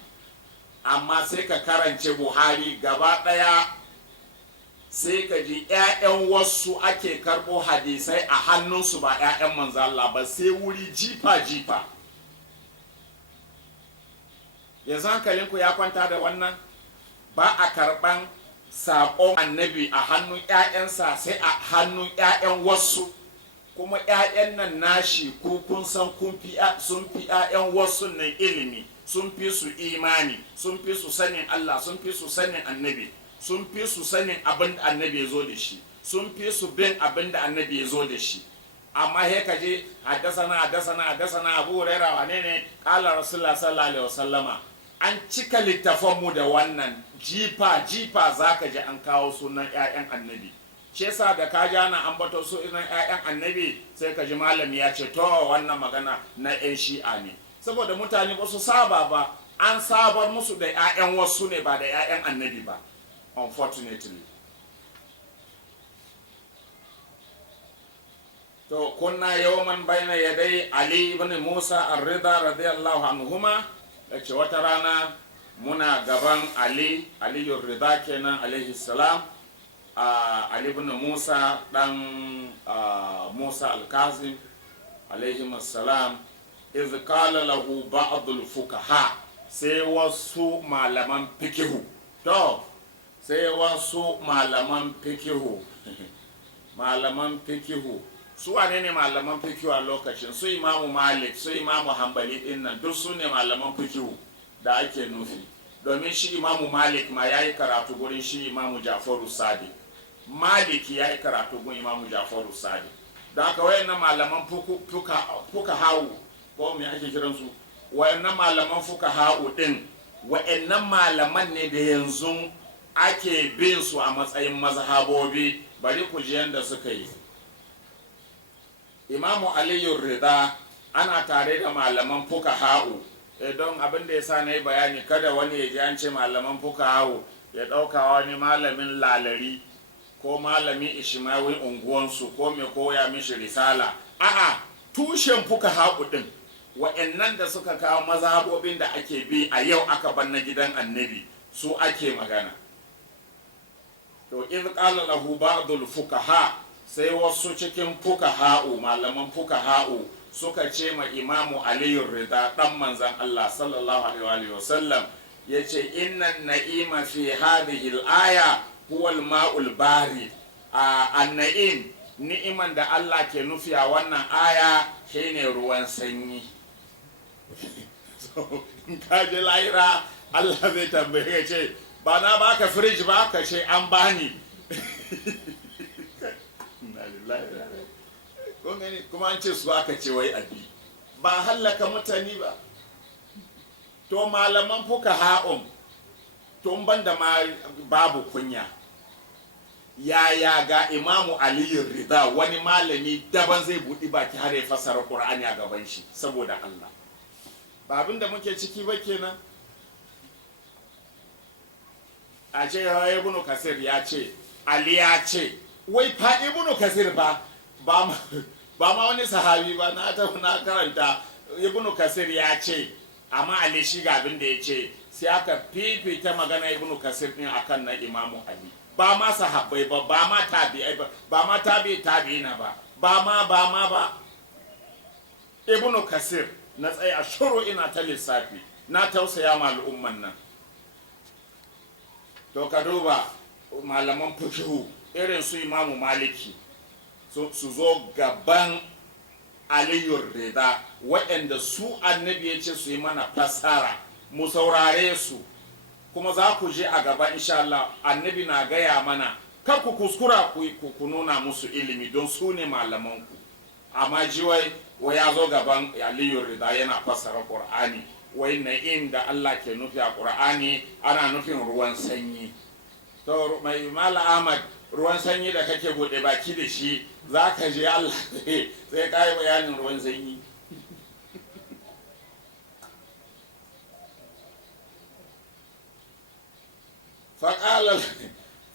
amma sai ka karance Buhari gaba ɗaya, sai ka ji 'ya'yan wasu ake karɓo hadisai a hannunsu ba 'ya'yan manzo Allah ba, sai wuri jifa-jifa. Yanzu hankalinku ya kwanta da wannan? Ba a karɓan saƙon annabi a hannun 'ya'yansa sai a hannun 'ya'yan wasu, kuma 'ya'yan nan nashi ko kun san sun fi 'ya'yan wasu nan ilimi, sun fi su imani, sun fi su sanin Allah, sun fi su sanin annabi, sun fi su sanin abin da annabi ya zo da shi, sun fi su bin abin da annabi ya zo da shi. Amma he ka je haddasana Abu Hurairah wane ne qala Rasulullah sallallahu alaihi wasallama. An cika littafanmu da wannan jifa za ka ji an kawo sunan 'ya'yan annabi. Shi yasa da ka ji ana ambato sunan 'ya'yan annabi sai ka ji malami ya ce to wannan magana na 'yan shi'a ne, saboda mutane ba su saba ba, an sabar musu da 'ya'yan wasu ne ba da 'ya'yan annabi ba, unfortunately. To kunna yawman baina yadai Ali ibn Musa ar-Ridha radiyallahu anhuma. Yace wata rana muna gaban Aliyu Ridha kenan alaihi salam, Ali ibn Musa dan Musa al-Kazim alaihi salam. Iz qala lahu ba'd al-fuqaha, sai wasu malaman fikihu, to sai wasu malaman fikihu malaman fikihu. Su wane ne malaman fikihu a lokacin? Su Imamu Malik, su Imamu Hanbali din nan duk su ne malaman fikihu da ake nufi, domin shi Imamu Malik ma ya yi karatu gurin shi Imamu Jafaru Sadiq. Maliki ya yi karatu gurin Imamu Jafaru Sadiq. Da haka wayannan malaman fukahawu, ko me ake kiransu, wayannan malaman fukahawu din, wayannan malaman ne da yanzu ake bin su a matsayin mazhabobi. Bari ku ji yanda suka yi. Imamu Aliyu Ridha ana tare da malaman fukaha'u, don abin da ya sa na yi bayani kada wani ya ji an ce malaman fukaha'u ya ɗauka wani malamin lalari ko malamin ishimawi unguwansu ko mai koya mishi risala. A'a, tushen fukaha'u ɗin wa'annan da suka kawo mazhabobin da ake bi a yau aka bar na gidan annabi, su ake magana. To iz qala lahu ba'dul fukaha, sai wasu cikin fukaha'u, malaman fukaha'u suka ce ma Imamu Aliyu Ridha dan manzan Allah sallallahu alaihi wa sallam, yace innan na'ima fi hadhihi al-aya huwa al-ma'ul barid. An-na'im, ni'iman da Allah ke nufi a wannan aya shine ruwan sanyi. So in ka je lahira Allah zai tambaye ka ce ba na baka fridge ba, ka ce an bani. Kuma an ce su aka ce wai abi, ba hallaka mutane ba. To malaman fukaha'un to ban da ma babu kunya, yaya ga Imamu Aliyu Ridha wani malami daban zai buɗi baki har ya fasara Qur'ani a gaban shi? Saboda Allah, ba abin da muke ciki ba kenan. A ce Ibn Kasir ya ce, Ali ya ce, wai fa Ibn Kasir ba ma wani sahabi ba, na karanta Ibn Kasir ya ce, amma Ali shi ga abin da ya ce, sai aka fifita magana Ibn Kasir din akan na Imamu Ali. Ba ma sahabbai ba ma tabi'ai ba ma tabi'ina ba Ibn Kasir na tsaya shuru ina ta lissafi na tausaya ma al'umman nan. To ka duba malaman fikihu irin su Imamu Maliki su zo gaban Aliyu Rida waɗanda su annabi ya ce su yi mana fassara mu saurare su, kuma za ku je a gaba insha Allah annabi na gaya mana kar ku kuskura ku nuna musu ilimi don su ne malamanku. Amma ji wai ya zo gaban Aliyu Rida yana fassara Qur'ani, wai na'im da Allah ke nufi a Qur'ani ana nufin ruwan sanyi. To mai Mala Ahmad, ruwan sanyi da kake bude baki da shi za ka je Allah sai ka yi bayanin ruwan sanyi.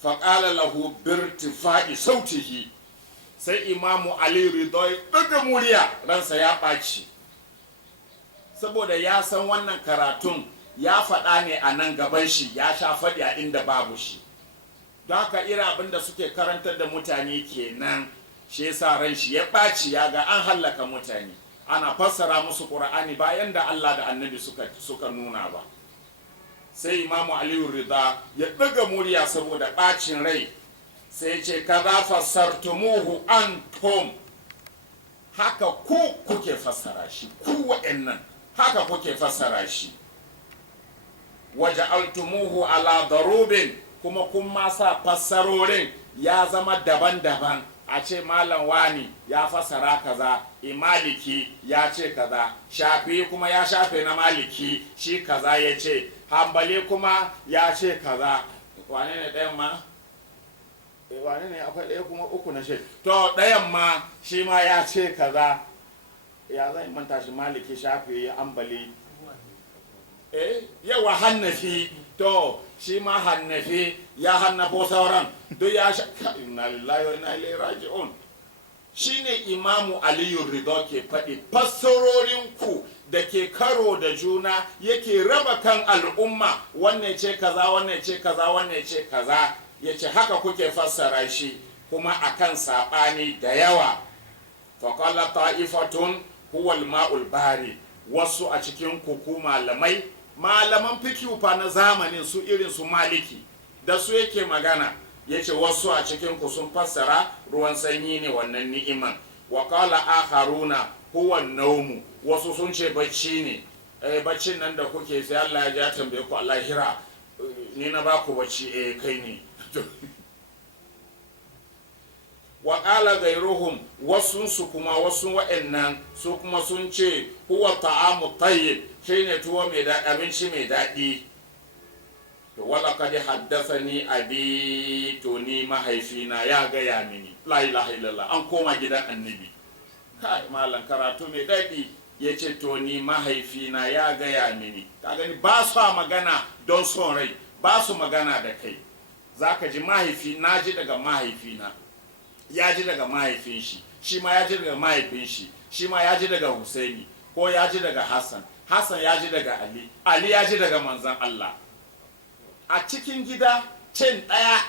faƙala lahu birtifa'i sautihi, sai Imamu Ali Ridha ya ɗaga murya, ransa ya ɓaci saboda ya san wannan karatun ya faɗa ne a nan gaban shi, ya sha faɗi a inda babu shi. Don haka irin abin da suke karantar da mutane kenan, shi yasa ran shi ya ɓaci, ya ga an hallaka mutane ana fassara musu Qur'ani bayan da Allah da Annabi suka nuna ba. Sai Imamu Aliyu Ridha ya ɗaga murya saboda ɓacin rai, sai ce kaza fassartumuhu antum, haka ku kuke fassara shi, ku wa'annan haka kuke fassara shi. Waja'altumuhu ala darubin, kuma kun ma sa fassarorin ya zama daban-daban. A ce malam wani ya fassara kaza, Maliki ya ce kaza, Shafi kuma ya shafe na Maliki shi kaza ya ce, Hambali kuma ya ce kaza. Wane ne ɗayan ma? Wane ne akwai ɗaya kuma uku na shi? To ɗayan ma shi ma ya ce kaza. Ya zan manta shi Maliki, Shafi, Hambali. Yawa Hannafi, to shi ma Hannafi ya hannafo sauran duk ya sha. Inna lillahi wa inna ilaihi raji'un. Shine Imamu Aliyu Ridha ke faɗi, fassarorin ku da ke karo da juna yake raba kan al'umma, wannan ce kaza, wannan ce kaza, wannan ce kaza, yace haka kuke fassara shi kuma akan saɓani da yawa. Faqala ta'ifatun huwa al-ma'ul bari, wasu a cikin kuku malaman fikihu fa na zamanin su irin su Maliki da su yake magana, yace wasu a cikin ku sun fassara ruwan sanyi ne wannan ni'iman. Wa qala akharuna huwa an-nawm, wasu sun ce bacci ne. Baccin nan da kuke sai Allah ya tambaye ku a lahira, ni na ba ku bacci, kai ne. Wa qala ghayruhum, wasu su kuma wasu wa'annan su kuma sun ce huwa ta'amu tayyib, shine tuwo mai daɗi, abinci mai daɗi. To wala kad haddathani abi, to ni mahaifina ya gaya mini. La ilaha illallah, an koma gidan Annabi. Kai malam karatu mai daɗi. Yace to ni mahaifina ya gaya mini. Ka gani ba su magana don son rai, ba su magana da kai. Zaka ji mahaifi, na ji daga mahaifina, ya ji daga mahaifin shi, shi ma ya ji daga mahaifin shi, shi ma ya ji daga Husaini, ko ya ji daga Hassan, Hassan ya ji daga Ali, Ali ya ji daga manzon Allah. A cikin gida cin ɗaya.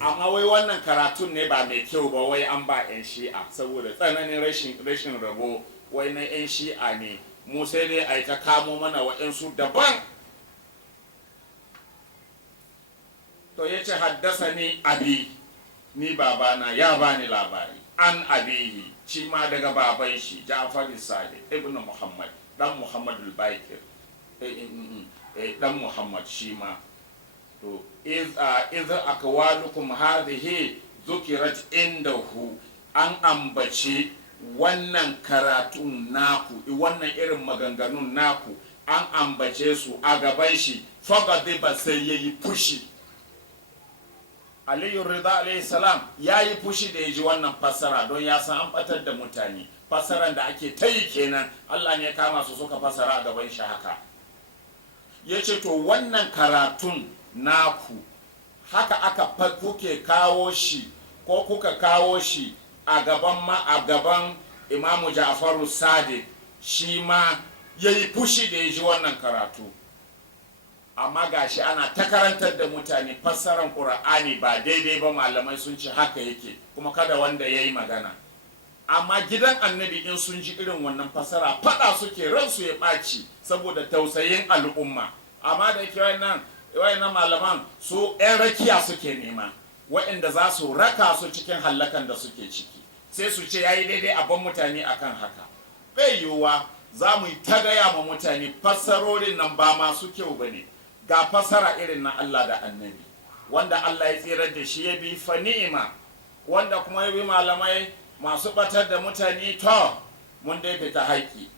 Amma wai wannan karatun ne ba mai kyau ba, wai an ba 'yan shi'a saboda tsananin rashin rabo, wai na 'yan shi'a ne, mu sai dai a yi ta kamo mana wa'yansu daban. To ya ce haddasa ni abi, ni babana ya bani labari, an abihi, shi ma daga baban shi Ja'far Sadiq ibn Muhammad, dan Muhammad al-Bakir, dan Muhammad shi ma. To iz akwalukum hadhihi zukirat indahu, an ambaci wannan karatun naku, wannan irin maganganun naku an ambace su a gaban shi, fagadiba sai yayi fushi. Aliyu Ridha alayhi salam ya yi fushi da ya ji wannan fassara, don ya san an batar da mutane. Fassaran da ake ta yi kenan, Allah ne ya kama su suka fassara a gaban shi haka. Ya ce to wannan karatun naku haka aka kuke kawo shi, ko kuka kawo shi a gaban Imamu Ja'faru Sadiq, shi ma ya yi fushi da ya ji wannan karatu. Amma gashi ana ta karantar da mutane fassarar Qur'ani ba daidai ba, malamai sun ce haka yake, kuma kada wanda ya yi magana. amma gidan annabi in sun ji irin wannan fasara fada suke ransu ya ɓaci saboda tausayin al'umma. Amma da yake wayannan malaman su 'yan rakiya suke nema waɗanda za su raka su cikin hallakan da suke ciki, sai su ce yayi daidai a ban mutane akan haka. Bai yiwuwa za mu yi ta gaya ma mutane fassarorin nan ba masu kyau ba ne, ga fassara irin na Allah da annabi wanda Allah ya tsirar da shi ya bi fa ni'ima, wanda kuma ya bi malamai masu batar da mutane to mun dai fita haƙƙi.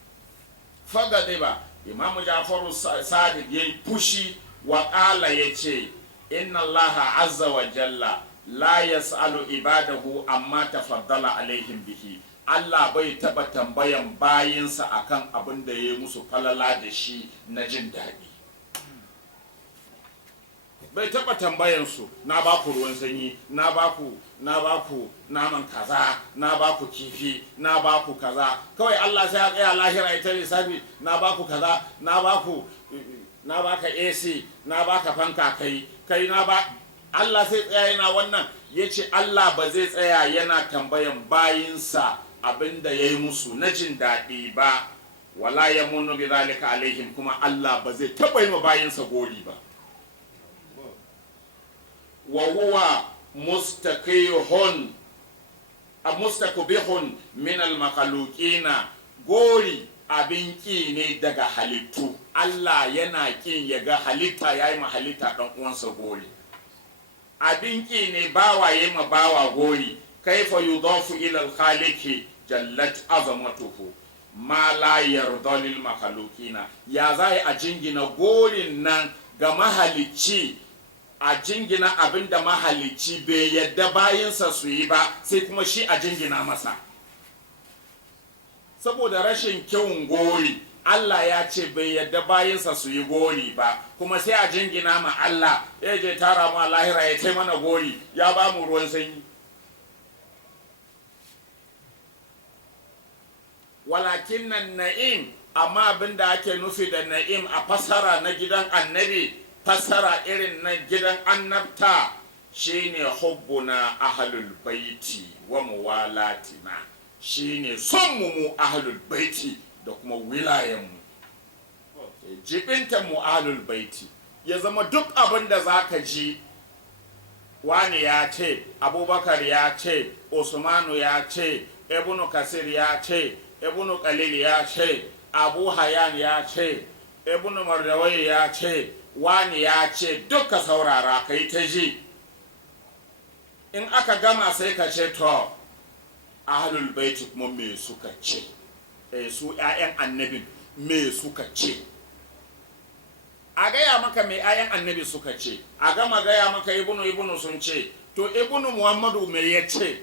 Fagade ba Imamu Jafaru Sadiq yayi fushi wa ƙala ya ce inna Allah azza wa jalla la yas'alu ibadahu amma tafaddala alaihim bihi. Allah bai taba tambayan bayinsa akan abin da ya musu falala da shi na jin daɗi. Bai taba tambayan su na baku ruwan sanyi, na baku naman kaza, na baku kifi, na baku kaza. Kawai Allah sai ya tsaya lahira ita lissafi na baku kaza, na baka AC, na baka fanka kai na ba. Allah sai tsaya yana wannan, yace Allah ba zai tsaya yana tambayan bayinsa abinda yayi musu na jin daɗi ba. Wala yamunnu bi zalika alaihim, kuma Allah ba zai taba yi ma bayinsa gori ba. Wa huwa mustakbihun min al-makhluqina, gori abin ki ne daga halittu. Allah yana kin ya ga halitta yayi ma halitta dan uwansa gori. Abin ki ne bawa yayi ma bawa gori. Kaifa yudafu ila al-khaliqi jallat azamatuhu ma la yarda lil makhluqina. Ya zai a jingina gorin nan ga mahalicci, a jingina abinda mahalicci bai yadda bayinsa su yi ba, sai kuma shi a jingina masa. Saboda rashin kyawun gori, Allah ya ce bai yadda bayinsa su yi gori ba, kuma sai a jingina ma Allah ya je tara mu a lahira ya ce mana gori, ya ba mu ruwan sanyi. Walakin nan na'im, amma abinda ake nufi da na'im a fasara na gidan annabi, fassara irin na gidan annabta, shine hubbuna ahlul baiti wa muwalatina, shine son mu ahlul baiti da kuma wilayen mu, jibinta mu ahlul baiti. Ya zama duk abin da zaka ji wani ya ce, Abubakar ya ce, Usmanu ya ce, Ibnu Kasir ya ce, Ibnu Qalil ya ce, Abu Hayyan ya ce, Ibnu Mardawai ya ce, wani ya ce, duka saurara kai ta ji. In aka gama sai ka ce to ahlul baiti kuma me suka ce, su 'ya'yan annabin me suka ce. A gaya maka me 'ya'yan annabi suka ce, a gama gaya maka ibnu sun ce, to ibnu Muhammadu me ya ce.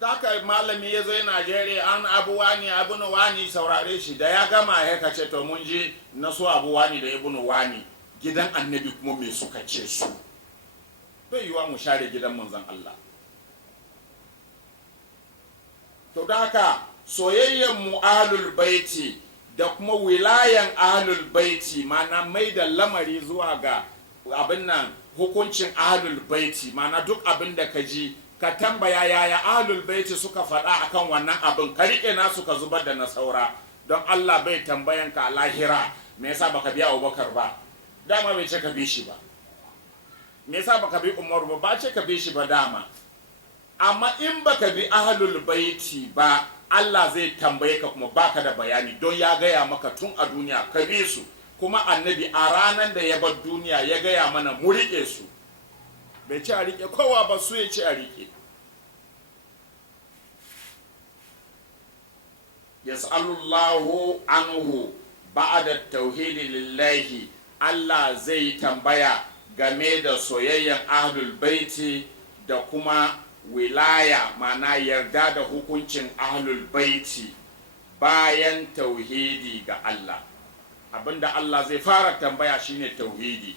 Da aka malami ya zai Najeriya an abu wani abunu wani saurare shi, da ya gama ya kace to mun ji na so abu wani da ibnu wani, gidan annabi kuma me suka ce su. Bai yiwa mu share gidan manzon Allah. To da haka soyayyen mu ahlul baiti da kuma wilayan ahlul baiti, mana mai da lamari zuwa ga abin nan hukuncin ahlul baiti, mana duk abin da ka ji ka tambaya yaya ahlul baiti suka faɗa akan wannan abin, ka rike nasu ka zubar da na saura. Don Allah bai tambayan ka a lahira me yasa baka bi Abubakar ba, dama bai ce ka bi shi ba. Me yasa baka bi Umar ba ce ka bi shi ba dama. Amma in baka bi ahlul baiti ba, Allah zai tambaye ka kuma baka da bayani, don ya gaya maka tun a duniya ka bi su, kuma annabi a ranar da ya bar duniya ya gaya mana mu rike su. Bai ce a rike kowa ba, su ya ce a rike. Yas'alullahu anhu ba'da tauhidi lillahi, Allah zai tambaya game da soyayyen ahlul baiti da kuma wilaya, mana yarda da hukuncin ahlul baiti bayan tauhidi ga Allah. Abinda Allah zai fara tambaya shine tauhidi.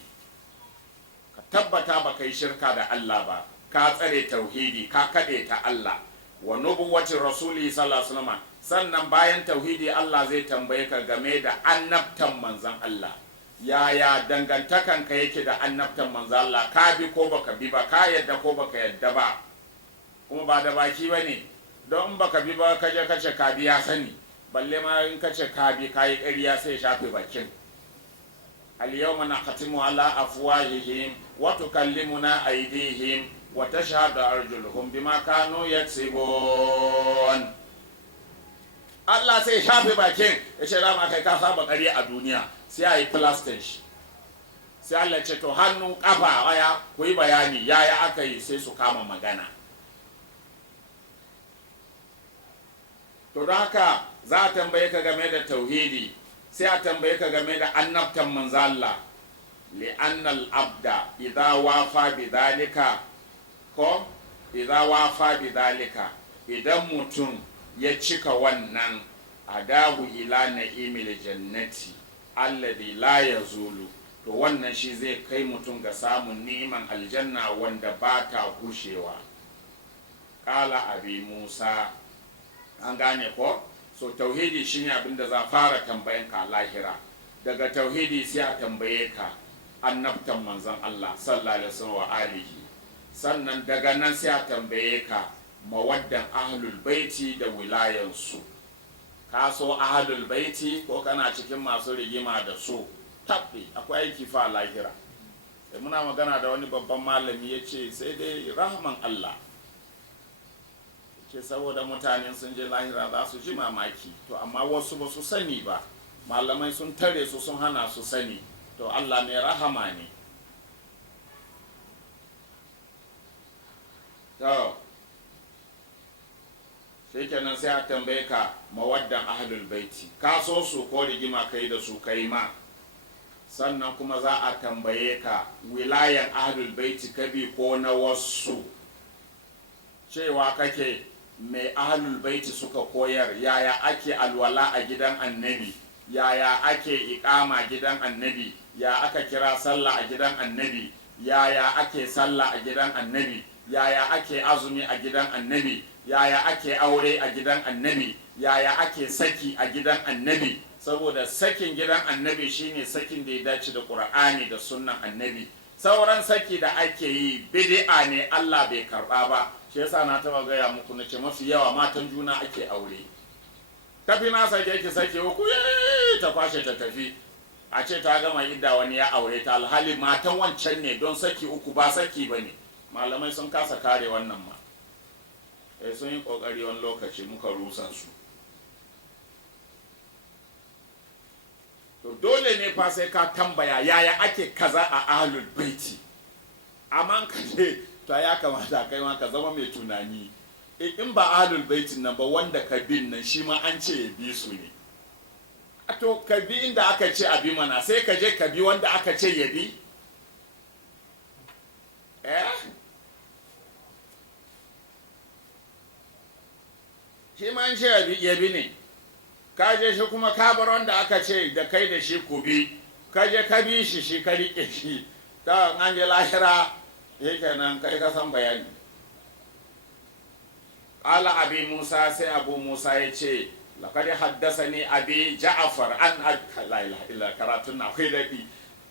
Tabbata ba kai shirka da Allah ba, ka tsare tauhidi, ka kaɗe ta Allah. Wa nubuwwatin rasuli sallallahu alaihi wasallam, sannan bayan tauhidi Allah zai tambaye ka game da annabtan manzon Allah. Yaya dangantakan ka yake da annabtan manzon Allah, ka bi ko baka bi ba, ka yadda ko baka yadda ba. kuma ba da baki ba ne, don in baka bi ba kaje kace ka bi ya sani, balle ma in kace ka bi kayi ƙarya sai shafe bakin. al-yawma nakhtimu ala afwahihim wa tukallimuna aydihim wa tashhadu arjuluhum bima kanu yaksibun. Allah sai shafe bakin ya ce rama kai ka saba ƙarya a duniya, sai a yi plastin shi, sai Allah ce to hannu kafa waya ku yi bayani yaya aka yi, sai su kama magana. To don haka za a tambaye ka game da tauhidi, sai a tambaye ka game da annabtan manzo Allah. li'annal abda idza wafa bidhalika ko idza wafa bidhalika, idan mutum ya cika wannan adahu ila na'imil jannati alladhi la yazulu, to wannan shi zai kai mutum ga samun ni'iman aljanna wanda ba ta gushewa. Kala abi Musa, an gane ko? So tauhidi shine abin da za fara tambayan ka lahira. Daga tauhidi sai a tambaye ka annabtan manzon Allah sallallahu alaihi wasallam wa alihi. Sannan daga nan sai a tambaye ka mawaddan ahlul baiti da wilayansu. Ka so ahlul baiti ko kana cikin masu rigima da su? Tabbi akwai aiki fa lahira. Sai muna magana da wani babban malami ya ce sai dai rahman Allah, ce saboda mutane sun je lahira za su ji mamaki, to amma wasu ba su sani ba, malamai sun tare su sun hana su sani, to Allah mai rahama ne. To sai kenan sai a tambaye ka mawaddan ahlul baiti, ka so su ko rigima kai da su kai ma. Sannan kuma za a tambaye ka wilayan ahlul baiti kabi ko na wasu, cewa kake mai ahlul baiti suka koyar, yaya ake alwala a gidan annabi, yaya ake iqama gidan annabi, ya aka kira sallah a gidan annabi, yaya ake sallah a gidan annabi, yaya ake azumi a gidan annabi, yaya ake aure a gidan annabi, yaya ake saki a gidan annabi. Saboda sakin gidan annabi shine sakin da ya dace da Qur'ani da sunnan annabi. Sauran saki da ake yi bid'a ne, Allah bai karba ba. Shi yasa na taba gaya muku na ce mafi yawa matan juna ake aure. Tafi na sake ki sake uku ta kwashe ta tafi, a ce ta gama idda wani ya aure ta, alhali matan wancan ne, don saki uku ba saki bane. Malamai sun kasa kare wannan ma, sun yi kokari wani lokaci muka rusa su. To dole ne fa sai ka tambaya yaya ake kaza a ahlul baiti. Amma ka ce to ya kamata kai ma ka zama mai tunani, in ba ahlul baitin nan ba wanda ka bin nan shi ma an ce ya bi su ne. To ka bi inda aka ce a bi mana, sai ka je ka bi wanda aka ce ya bi. Shi ma an ce ya bi ne. Ka je shi kuma ka bar wanda aka ce da kai da shi ku bi, ka je ka bi shi, shi ka riƙe shi, ta an je lahira yake nan kai ka san bayani. Ƙala abi Musa, sai abu Musa ya ce laqad haddathani abi Ja'far an la ilaha illa, karatun na akwai daɗi.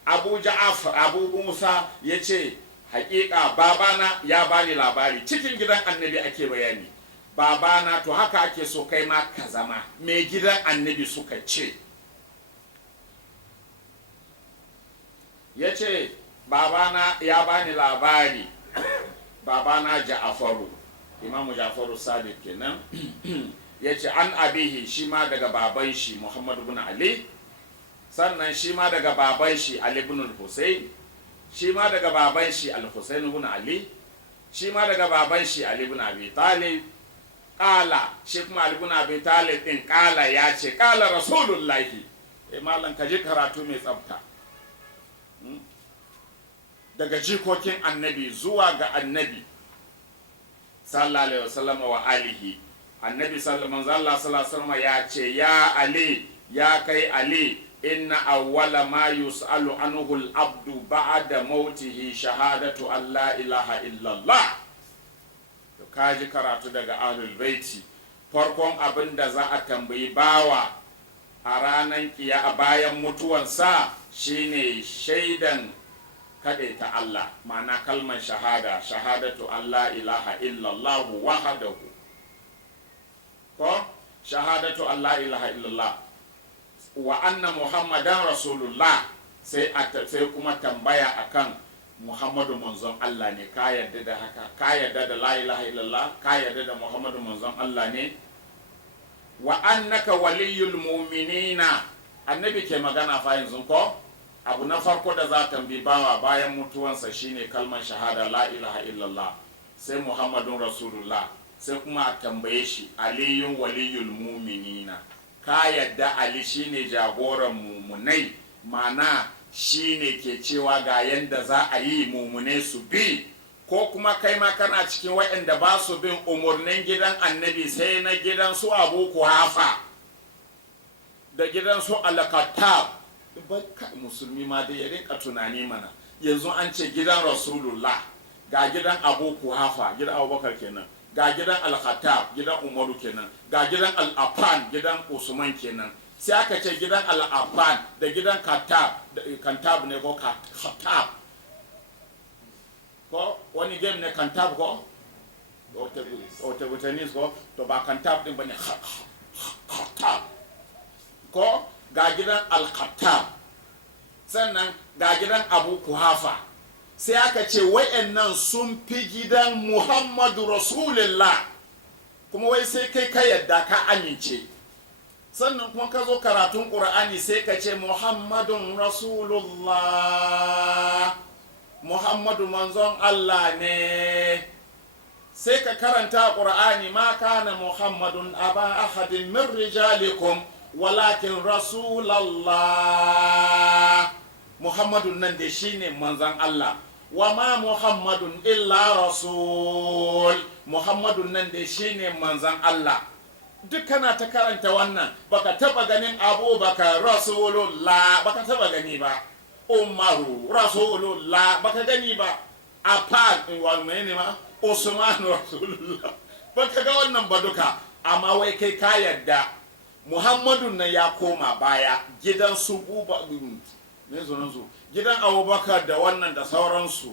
Abu Ja'far, abu Musa ya ce haƙiƙa babana ya bani labari, cikin gidan annabi ake bayani. Babana, to haka ake so kai ma ka zama mai gidan annabi suka ce. Ya ce babana ya bani labari, babana Ja'faru, imamu Ja'faru Sadiq kenan. Ya ce an abihi, shi ma daga baban shi Muhammad ibn Ali, sannan shi ma daga baban shi Ali ibn Hussein, shi ma daga baban shi Al-Hussein ibn Ali, shi ma daga baban shi Ali ibn Abi Talib. Kala, shi kuma Ali ibn Abi Talib din kala ya ce kala Rasulullahi. Malam ka ji karatu mai tsafta. Daga jikokin annabi zuwa ga annabi sallallahu alaihi wasallam wa alihi. Annabi sallallahu alaihi wasallam ya ce ya Ali, ya kai Ali, inna awwala ma yus'alu anhu al-abdu ba'da mautihi shahadatu an la ilaha illallah. To kaji karatu daga ahlul baiti. Farkon abin da za a tambayi bawa a ranar kiya a bayan mutuwansa shine shaidan kadaita Allah, ma'ana kalmar shahada, shahadatu Allah ilaha illallah wahdahu, ko shahadatu Allah ilaha illallah wa anna muhammadan rasulullah, sai kuma tambaya akan Muhammadu manzon Allah ne, ka yarda da haka, ka yarda da la ilaha illallah, ka yarda da Muhammadu manzon Allah ne. Wa annaka waliyul mu'minina, annabi ke magana fa yanzu ko abu na farko da za ta bi bawa bayan mutuwansa shine kalmar shahada la ilaha illallah, sai Muhammadun rasulullah, sai kuma a tambaye shi aliyun waliyul mu'minina, ka yarda Ali shine jagoran mumunai, mana shine ke cewa ga yanda za a yi mumune su bi, ko kuma kai ma kana cikin waɗanda ba su bin umarnin gidan annabi sai na gidan su Abu Kuhafa da gidan su Al-Khattab. Musulmi ma da ya rinka tunani mana, yanzu an ce gidan Rasulullah, ga gidan Abu Kuhafa gidan Abubakar kenan, ga gidan Al-Khattab gidan Umaru kenan, ga gidan Al-Affan gidan Usman kenan, sai aka ce gidan Al-Affan da gidan Kantab ne ko Khattab, ko wani game ne Kantab ko table tennis ko, to ba Kantab din bane Khattab, ko ga gidan Al-Khattab, sannan ga gidan Abu Kuhafa, sai aka ce wayannan sun fi gidan Muhammadu Rasulullah, kuma wai sai kai ka yadda ka amince. Sannan kuma ka zo karatun ƙur'ani sai ka ce Muhammadun Rasulullah, Muhammadu manzon Allah ne. Sai ka karanta ƙur'ani, ma kana Muhammadun aba ahadin min rijalikum walakin Rasulallah. Muhammadun nan da shine manzon Allah. Wa ma Muhammadun illa rasul. Muhammadun nan da shine manzon Allah. Duk kana ta karanta wannan, baka taba ganin Abubakar Rasulullah, baka taba gani ba. Umaru Rasulullah, baka gani ba. Afan wa menene ma Usman Rasulullah, baka ga wannan ba duka. Amma wai kai ka yadda Muhammadun nan ya koma baya, gidan su buba ne su gidan Abubakar da wannan da sauransu,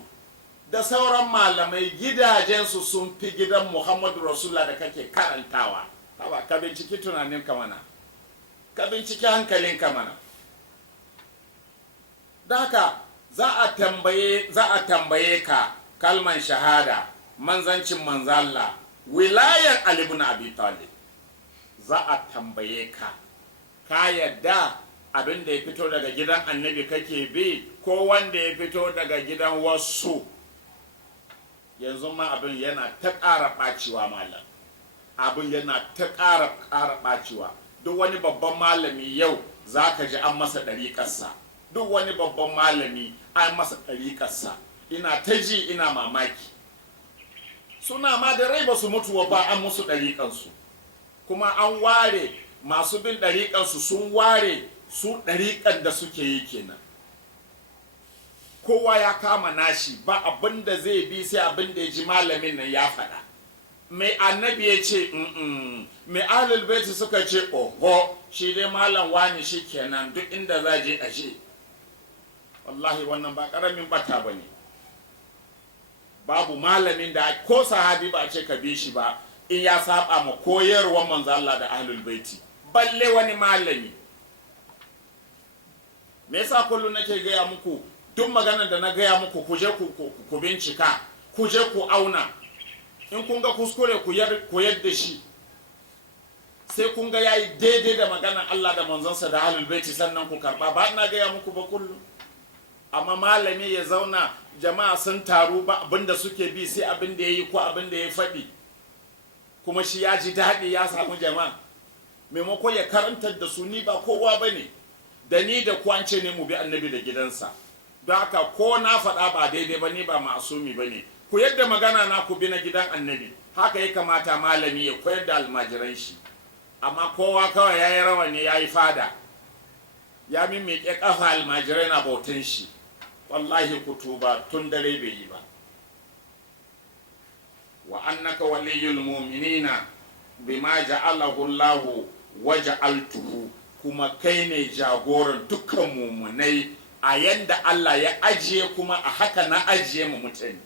da sauran malamai gidajensu sun fi gidan Muhammadu Rasulullah da kake karantawa. Haba, ka binciki tunaninka mana, ka binciki hankalinka mana. Da haka za a tambaye ka kalman shahada, manzancin manzalla, wilayan Ali ibn Abi Talib. Za a tambaye ka, ka yadda abin da ya fito daga gidan annabi kake bi, ko wanda ya fito daga gidan wasu. Yanzu ma abin yana ta ƙara ɓaciwa malam, abin yana ta ƙara ɓacewa. Duk wani babban malami yau za ka ji an masa ɗariƙarsa, duk wani babban malami an masa ɗariƙarsa. Ina ta ji ina mamaki, suna ma da rai ba su mutuwa ba an musu ɗariƙansu, kuma an ware masu bin ɗariƙansu, sun ware su ɗariƙan da suke yi kenan. Kowa ya kama nashi, ba abin da zai bi sai abin da ya ji malamin nan ya faɗa. Mai annabi ya ce mai ahlul baiti suka ce oho, shi dai malam wani shi kenan, duk inda za je a je. Wallahi wannan ba karamin bata bane. Babu malamin da ko sahabi ba a ce ka bi shi ba in ya saba ma koyarwar manzo Allah da ahlul baiti, balle wani malami. Me yasa kullum nake gaya muku, duk maganar da na gaya muku ku je ku bincika, ku je ku auna. In kun ga kuskure ku yadda shi, sai kun ga yayi daidai da maganar Allah da manzonsa da ahlul baiti, sannan ku karba. Ba ina gaya muku ba kullum. Amma malami ya zauna, jama'a sun taru, ba abinda suke bi sai abin da yayi ko abin da ya faɗi, kuma shi ya ji daɗi ya samu jama'a. Maimako ya karantar da su, ni ba kowa bane, da ni da ku an ce ne mu bi annabi da gidansa. Don haka ko na faɗa ba daidai ba, ni ba ma'asumi bane. Ku yadda magana na ku bi na gidan annabi, haka ya kamata malami ya koyar da almajiran shi. Amma kowa kawai ya yi rawani, ya yi fada, ya mimmiƙe ƙafa almajirai na bautan shi. Wallahi ku tuba tun dare bai yi ba. Wa annaka waliyul mu'minina bima ja'alahu Allah wa ja'altuhu, kuma kai ne jagoran dukkan mumunai a yanda Allah ya ajiye kuma a haka na ajiye mu mutane.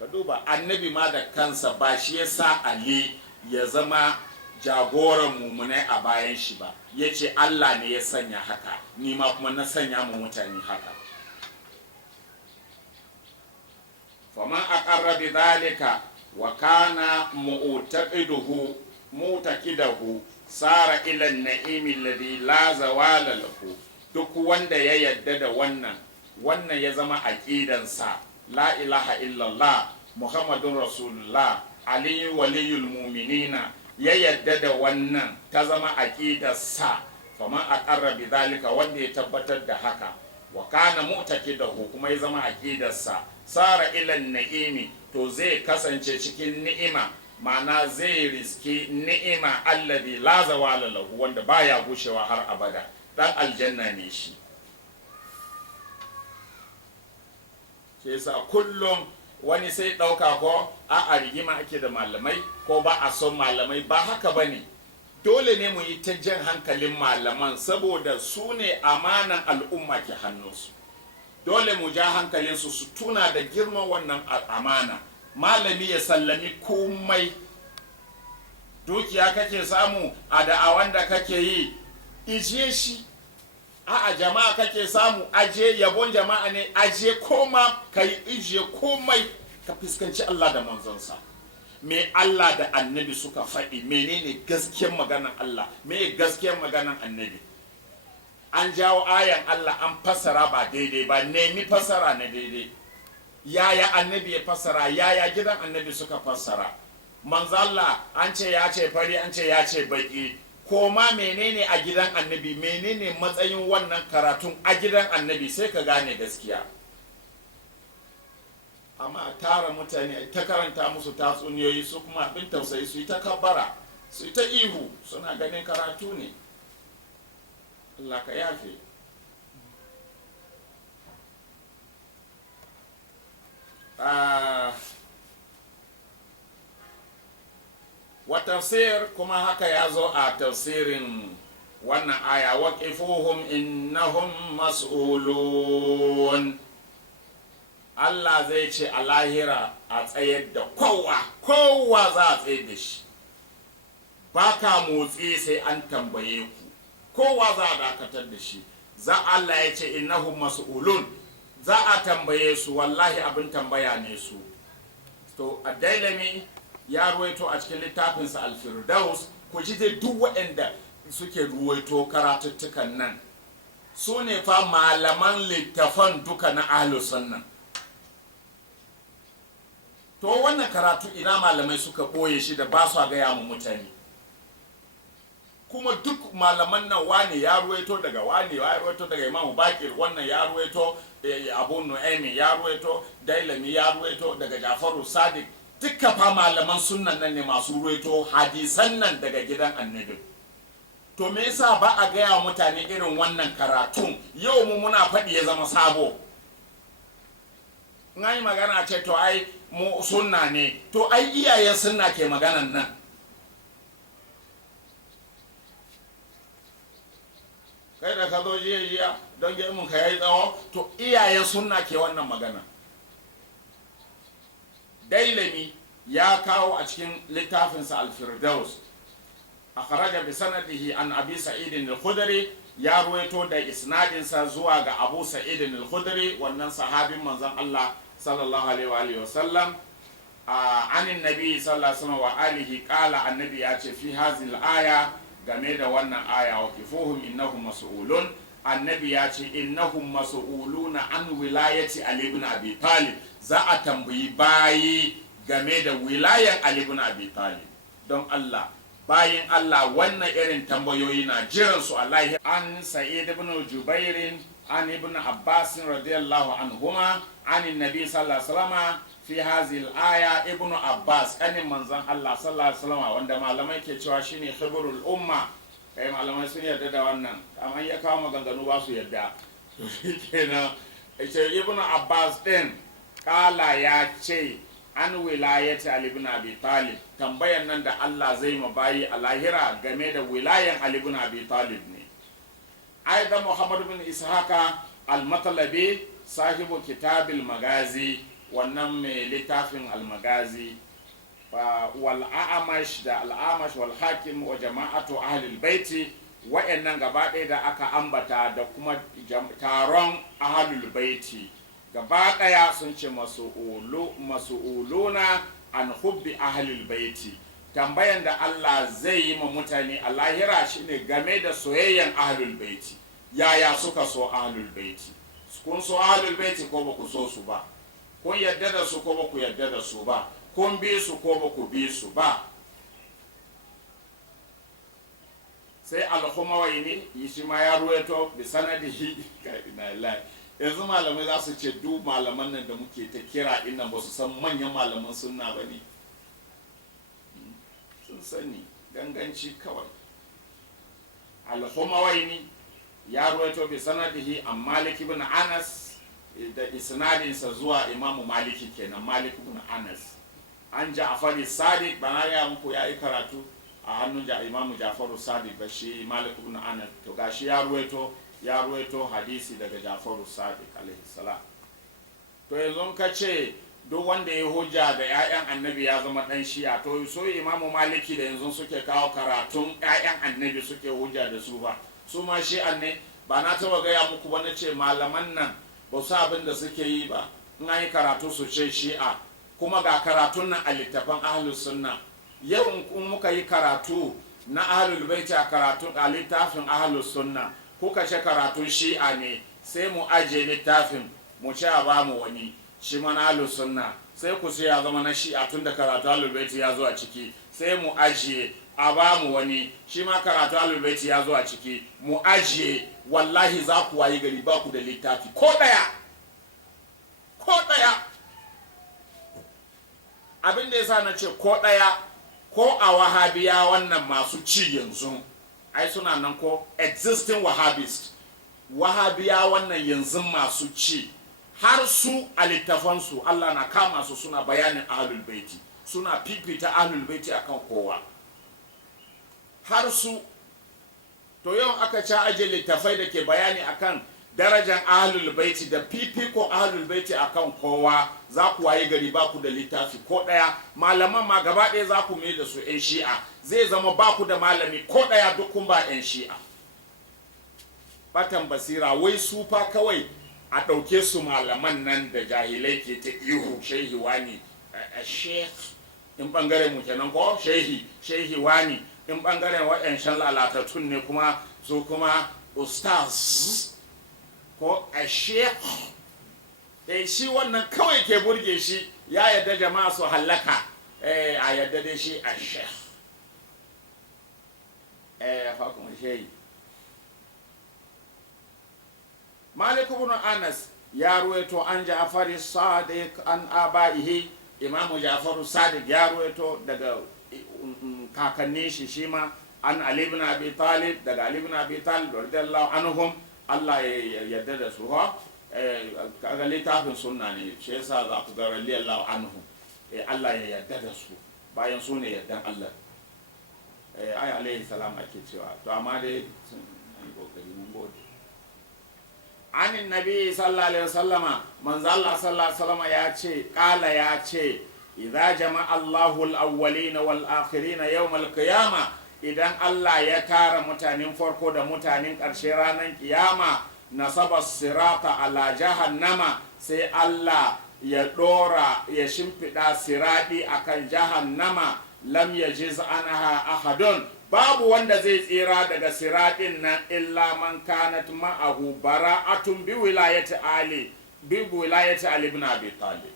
Ka duba annabi ma da kansa ba shi ya sa Ali ya zama jagoran mumunai a bayan shi ba, ya ce Allah ne ya sanya haka, ni ma kuma na sanya mu mutane haka. faman aqarra bi dhalika wa kana mu'taqidahu sara ila an-na'imi alladhi la zawala lahu. Duk wanda ya yadda da wannan ya zama aqidansa, la ilaha illallah muhammadun rasulullah aliyu waliyul mu'minina, ya yadda da wannan ta zama aqidarsa. faman aqarra bi dhalika, wanda ya tabbatar da haka, wa kana mu'taqidahu, kuma ya zama aqidarsa, sara ilan na'imi, to zai kasance cikin ni'ima, ma'ana zai riski ni'ima alladhi la zawala lahu, wanda baya gushewa har abada, dan aljanna ne shi. Ke yasa kullum wani sai ɗauka ko a rigima ake da malamai ko ba a son malamai, ba haka bane. Dole ne mu yi ta jan hankalin malaman, saboda su ne amanan al'umma ke hannunsu. Dole mu ja hankalinsu su tuna da girman wannan amana. Malami ya sallami komai. Dukiya kake samu a da'awan da kake yi, ijiye shi. A jama'a kake samu, aje yabon jama'a ne, aje koma, ka yi ijiye komai, ka fuskanci Allah da manzonsa. Me Allah da annabi suka faɗi, menene gaskiyar maganan Allah, me gaskiyar maganan annabi. An jawo ayan Allah an fassara ba daidai ba, nemi fassara na daidai. Yaya annabi ya fassara, yaya gidan annabi suka fassara. Manzo Allah an ce ya ce fari, an ce ya ce baki. Koma menene a gidan annabi, menene matsayin wannan karatun a gidan annabi, sai ka gane gaskiya. Amma a tara mutane ta karanta musu tatsuniyoyi, su kuma abin tausayi su yi ta kabbara, su yi ta ihu, suna ganin karatu ne. Allah ka yafe. Wa tafsir kuma haka ya zo a tafsirin wannan aya, waqifuhum innahum mas'ulun. Allah zai ce a lahira a tsayar da kowa za a tsaye da shi, ba ka motsi sai an tambaye ku, kowa za a dakatar da shi. Za Allah ya ce innahum mas'ulun, za a tambaye su, wallahi abin tambaya ne su. To Ad-Dailami ya ruwaito a cikin littafinsa Al-Firdaus, ku ji dai duk waɗanda suke ruwaito karatuttukan nan su ne fa malaman littafan duka na Ahlus Sunnah. To wannan karatu ina malamai suka ɓoye shi da ba su gaya mu mutane. Kuma duk malaman nan wani ya ruwaito daga wani, ya ruwaito daga Imam Bakir, wannan ya ruwaito Abu Nu'aymi, ya ruwaito Dailami, ya ruwaito daga Jafaru Sadiq. Dukka fa malaman sunnan nan ne masu ruwaito hadisan nan daga gidan annabi. To me yasa ba a gaya wa mutane irin wannan karatun? Yau mu muna faɗi ya zama sabo. Ngai magana ce to ai mu sunna ne, to ai iyayen sunna ke maganan nan. Kai da ka zo jiya don gemun ka yayi tsawo, to iyayen sunna ke wannan magana. Dailami ya kawo a cikin littafinsa Al-Firdaus, akhraja bi sanadihi an Abi Sa'id al-Khudri, ya ruwaito da isnadinsa zuwa ga Abu Sa'id al-Khudri, wannan sahabin manzon Allah sallallahu alaihi wa sallam, anin nabi sallallahu alaihi wa alihi qala, annabi ya ce fi hazil aya, game da wannan aya, wa kifuhum innahum mas'ulun. Annabi ya ce innahum mas'uluna an wilayati Ali ibn Abi Talib, za a tambayi bayi game da wilayan Ali ibn Abi Talib. Don Allah, bayin Allah, wannan irin tambayoyi na jiran su Allah. An Sa'id ibn Jubair an ibn Abbas radiyallahu anhuma an nabi sallallahu alaihi wasallam fi hazil aya. Ibn Abbas kanin manzon Allah sallallahu alaihi wasallam, wanda malamai ke cewa shine khibrul umma. Kai malamai sun yarda da wannan, amma ya kawo maganganu ba su yarda. To shikenan Ibn Abbas din kala ya ce an wilayati Ali ibn Abi Talib, tambayan nan da Allah zai ma bayi a lahira game da wilayan Ali ibn Abi Talib ne. aidan Muhammad bin Ishaka al-Matlabi sahibu kitabil magazi, wannan mai littafin al-magazi, wal a'amash da al-amash wal hakim wa jama'atu ahlul baiti, wa'annan gaba ɗaya da aka ambata da kuma taron ahlul baiti gaba ɗaya sun ce masu'uluna an hubbi ahlul baiti. Tambayan da Allah zai yi ma mutane a lahira shine game da soyayyan ahlul baiti. Yaya suka so ahlul baiti? Kun so ahlul baiti ko ba ku so su ba? Kun yadda da su ko ba ku yadda da su ba? Kun bi su ko ba ku bi su ba? Sai al-Humawaini shi ma ya ruwaito bi sanadihi yanzu malamai za su ce duk malaman nan da muke ta kira dinnan ba su san manyan malaman sunna ba ne. Sun sani ganganci kawai. Al-Humawaini ya ruwaito bi sanadihi an Malik ibn Anas da isnadinsa zuwa Imamu Maliki kenan, Malik ibn Anas. An Ja'far Sadiq bana ya muku yayi karatu a hannun Imamu Ja'far Sadiq ba shi Malik ibn Anas, to gashi ya ruwaito hadisi daga Ja'far Sadiq alaihi salam. To yanzu ka ce duk wanda ya hujja da 'ya'yan annabi ya zama dan shi'a, to so Imamu Maliki da yanzu suke kawo karatun 'ya'yan annabi suke hujja da su ba, su ma shi'an ne? Ba na taba gaya muku ba na ce malaman nan ba su abin da suke yi ba, in an yi karatu su ce shi'a, kuma ga karatun nan a littafin ahlus sunna. Yau in muka yi karatu na ahlul baiti a karatun a littafin ahlus sunna, kuka ce karatun shi'a ne, sai mu aje littafin mu ce a bamu wani shi mana ahlus sunna, sai ku ce ya zama na shi'a tun da karatu ahlul baiti ya zo a ciki, sai mu ajiye a bamu wani shi ma karatu ahlul baiti ya zo a ciki, mu ajiye. Wallahi za ku wayi gari ba ku da littafi ko daya abin da yasa na ce ko daya, ko a wahabiya wannan masu ci yanzu ai suna nan ko existing wahabist, wahabiya wannan yanzu masu ci, har su a littafansu Allah na kama su suna bayanin ahlul baiti, suna fifita ahlul baiti akan kowa, har su. To yau aka ci aje littafai da ke bayani akan darajar ahlul baiti da fifiko ahlul baiti akan kowa, za ku waye gari ba ku da littafi ko daya. Malaman ma gaba ɗaya za ku mai da su 'yan shi'a, zai zama ba ku da malami ko daya, duk kun ba 'yan shi'a. Batan basira, wai su fa kawai a ɗauke su malaman nan da jahilai ke ta ihu shehi wani a sheikh in bangaren mu kenan ko shehi wani, in bangaren waɗancan lalatattun ne kuma su kuma ustaz ko a sheikh. Shi wannan kawai ke burge shi, ya yadda jama'a su hallaka, a yadda dai shi a sheikh, hukumar shehi. Malik ibn Anas ya ruwaito an Ja'far Sadiq an abaihi, Imamu Ja'far Sadiq ya ruwaito daga kakannin shi ma an Ali ibn Abi Talib, daga Ali ibn Abi Talib radiyallahu anhum, Allah ya yarda da su. Kaga littafin sunna ne, shi yasa za ku ga radiyallahu anhum, Allah ya yarda da su, bayan su ne yardan Allah. Ai alaihi salam ake cewa, to amma dai sun yi kokari mun gode. Anin nabi sallallahu alaihi wasallama, manzo Allah sallallahu alaihi wasallama ya ce, kala ya ce, idza jama'a Allahu al-awwalina wal akhirina yawm al-qiyama, idan Allah ya tara mutanen farko da mutanen ƙarshe ranar kiyama, nasaba sirata ala jahannama, sai Allah ya dora ya shimfida siradi akan jahannama, lam yajiz anha ahadun, babu wanda zai tsira daga siradin nan illa man kanat ma'ahu bara'atun bi wilayati Ali ibn Abi Talib,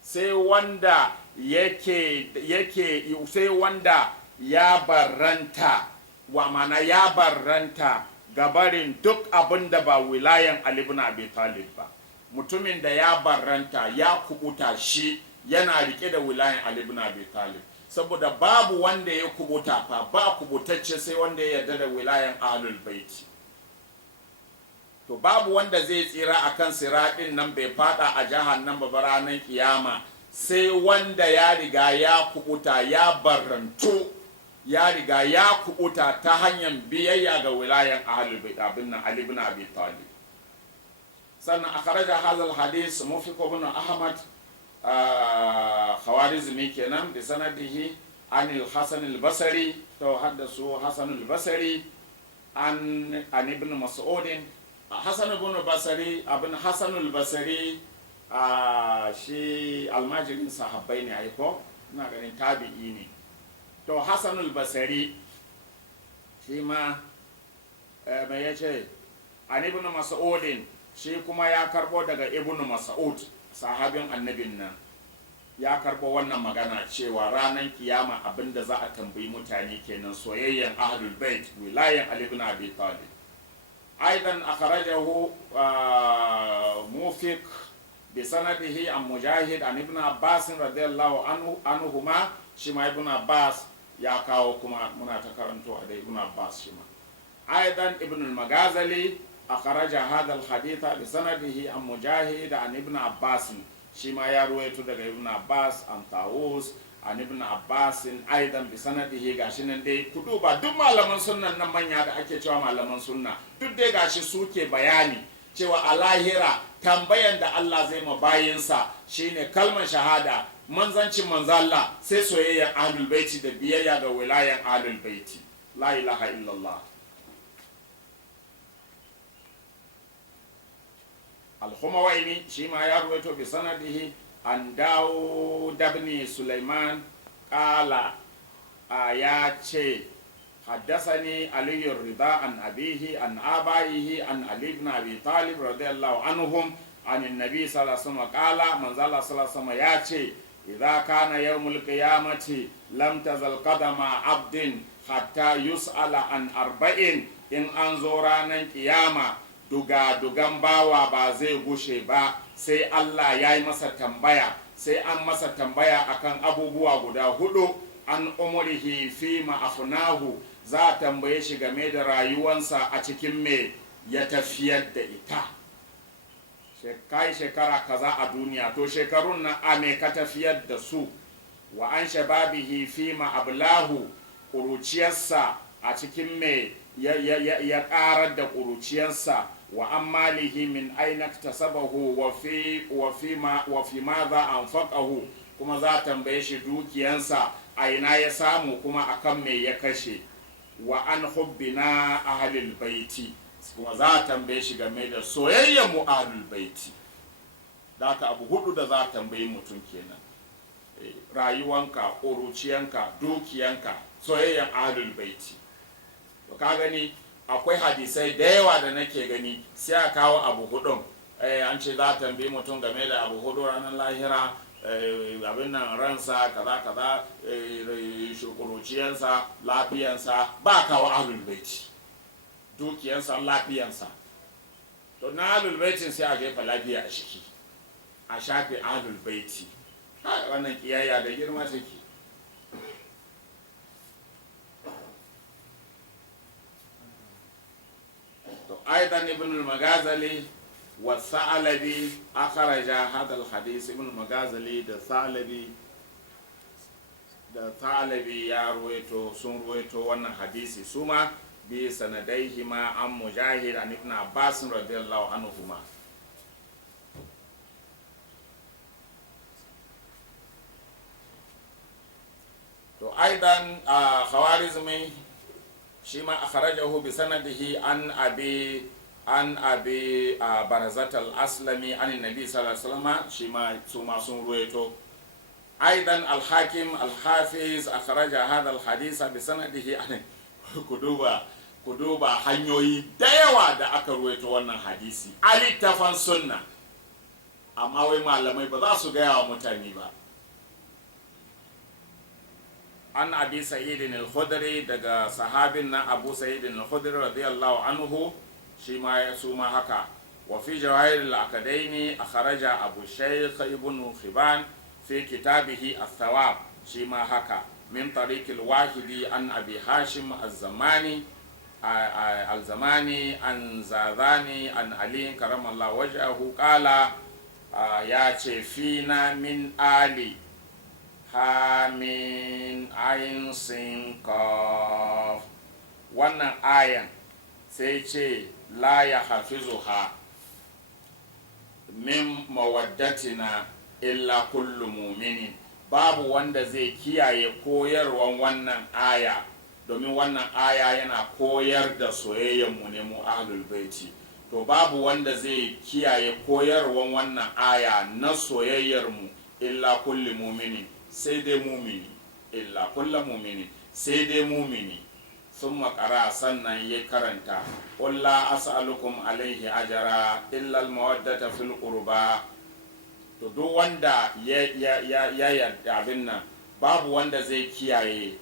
sai wanda sai wanda ya barranta, wa mana ya barranta gabarin duk abin da ba wilayan Ali ibn Abi Talib ba. Mutumin da ya barranta ya kubuta, shi yana rike da wilayan Ali ibn Abi Talib, saboda babu wanda ya kubuta fa, ba kubutacce sai wanda ya yarda da wilayan ahlul baiti. To babu wanda zai tsira akan siradin nan bai fada a jahannama ba ranar kiyama, sai wanda ya riga ya kubuta, ya barrantu, ya riga ya kubuta ta hanyar biyayya ga wilayan ahlul bait abin nan Ali ibn Abi Talib. sannan akhraja hadha al-hadith Mufiq ibn Ahmad Khawarizmi kenan bi sanadihi an al-Hasan al-Basri to haddasu Hasan al-Basri an ibn Mas'ud Hasan ibn Basri abin Hasan al-Basri shi almajirin sahabbai ne aiko ina ganin tabi'i ne to Hasan al-Basri shi ma mai yace an ibn Mas'ud shi kuma ya karbo daga ibn Mas'ud sahabin annabin nan ya karbo wannan magana cewa ranar kiyama abinda za a tambayi mutane kenan soyayyen ahlul bait wilayan Ali ibn Abi Talib. Aidan akhrajahu Mufiq bi sanadihi an Mujahid an ibn Abbas radiyallahu anhuma shi ma ibn Abbas ya kawo kuma muna ta karanto da ibn Abbas shi ma. Aidan ibn al-Maghazali akhraja hadha al-hadith bi sanadihi an Mujahid an ibn Abbas shi ma ya ruwaito daga ibn Abbas an Tawus an ibn Abbas aidan bi sanadihi gashi nan dai ku duba duk malaman sunnan nan manya da ake cewa malaman sunna duk dai gashi suke bayani cewa a lahira tambayan da Allah zai ma bayinsa shine kalmar shahada manzancin manzo Allah sai soyayyan ahlul baiti da biyayya ga wilayan ahlul baiti la ilaha illallah. Al-Humawaini shi ma ya ruwaito bi sanadihi an Dawud ibn Sulaiman qala ya ce haddathani Ali Rida an abihi an abaihi an Ali ibn Abi Talib radiyallahu anhum an annabi sallallahu alaihi wasallam qala man zalla sallallahu alaihi ya ce idza kana yawmul qiyamati lam tazal qadama abdin hatta yus'ala an arba'in in an zo ranan kiyama dugan bawa ba zai gushe ba sai Allah ya yi masa tambaya sai an masa tambaya akan abubuwa guda hudu an umurihi fi ma'afnahu za a tambaye shi game da rayuwansa a cikin me ya tafiyar da ita kai shekara kaza a duniya to shekarun nan a me ka tafiyar da su wa an shababihi fi ma'ablahu ƙuruciyarsa a cikin me ya ƙarar da ƙuruciyarsa wa an malihi min aina tasabahu wa fi madha anfaqahu kuma za tambaye shi dukiyansa a ina ya samu kuma akan me ya kashe wa an hubbina ahlul baiti kuma za tambaye shi game da soyayyar mu ahlul baiti da ka abu hudu da za tambaye mutum kenan rayuwanka ƙuruciyanka dukiyanka soyayyar ahlul baiti to ka gani akwai hadisai da yawa da nake gani sai a kawo abu hudun an ce za a tambayi mutum game da abu hudu ranar lahira abin nan ransa kaza kaza shukuruciyansa lafiyansa ba kawo ahlul baiti dukiyansa lafiyansa to na ahlul baitin sai a jefa lafiya a shiki a shafe ahlul baiti wannan kiyayya da girma take. أيضا ابن المغازلي والثعلبي أخرج هذا الحديث ابن المغازلي da Thalabi ya ruwaito sun ruwaito wannan hadisi suma bi sanadaihima an Mujahid an ibn Abbas radiyallahu anhuma. to aidan Khawarizmi shi ma akhrajahu bi sanadihi an abi Barzat al-Aslami an nabi sallallahu alaihi wasallam shi ma sun ruwaito. Aidan al-Hakim al-Hafiz akhraja hadha al-hadith bi sanadihi an kuduba hanyoyi da yawa da aka ruwaito wannan hadisi a littafan sunna amma wai malamai ba za su gaya wa mutane ba. an abi sa'idin al-khudri daga sahabin na abu sa'idin al-khudri radiyallahu anhu shi ma su ma haka wa fi jawahir al-akadaini akhraja abu shaykh ibn khiban fi kitabihi ath-thawab shi ma haka min tariq al-wahidi an abi hashim az-zamani al-zamani an zadani an ali karamallahu wajhahu qala ya ce fina min ali hamin ayin sin qaf. Wannan ayan sai ce la ya hafizuha min mawaddatina illa kullu muminin. Babu wanda zai kiyaye koyarwan wannan aya, domin wannan aya yana koyar da soyayyenmu ne mu ahlul baiti. To babu wanda zai kiyaye koyarwan wannan aya na soyayyarmu illa kullu muminin, sai dai mumini. Illa kullu muminin, sai dai mumini. Sun makara sannan ya karanta qul la as'alukum alaihi ajara illa al-mawaddata fil qurba. To duk wanda ya yarda abin nan, babu wanda zai kiyaye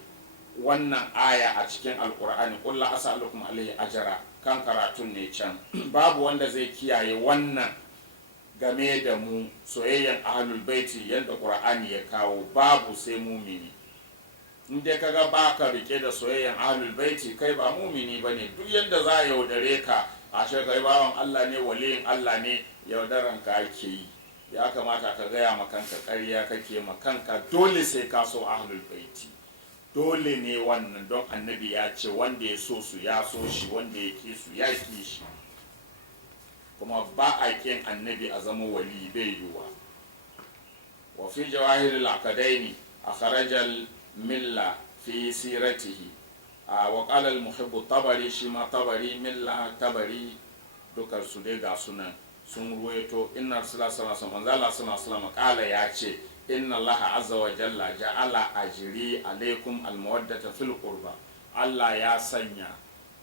wannan aya a cikin alkur'ani qul la as'alukum alaihi ajara, kan karatun ne can. Babu wanda zai kiyaye wannan game da mu soyayyan ahlul baiti yadda qur'ani ya kawo, babu sai mumini. In dai kaga baka rike da soyayyan ahlul baiti, kai ba mumini bane. Duk yadda za a yaudare ka, ashe kai bawan Allah ne, waliyin Allah ne, yaudaran ka ake yi. Ya kamata ka gaya makanka ƙarya kake makanka. Dole sai ka so ahlul baiti, dole ne wannan, don annabi ya ce wanda ya so su ya so shi, wanda ya ki su ya ki shi. Kuma ba a kin annabi a zama wali, bai yiwuwa. wa fi jawahiril akadaini akhrajal milla fi siratihi wa qala al muhibbu tabari, shi ma tabari milla tabari dukkan su dai ga sunan sun ruwaito inna sallallahu alaihi wasallam kala ya ce inna allaha azza wa jalla ja'ala ajri alaikum almawaddata fil qurba. Allah ya sanya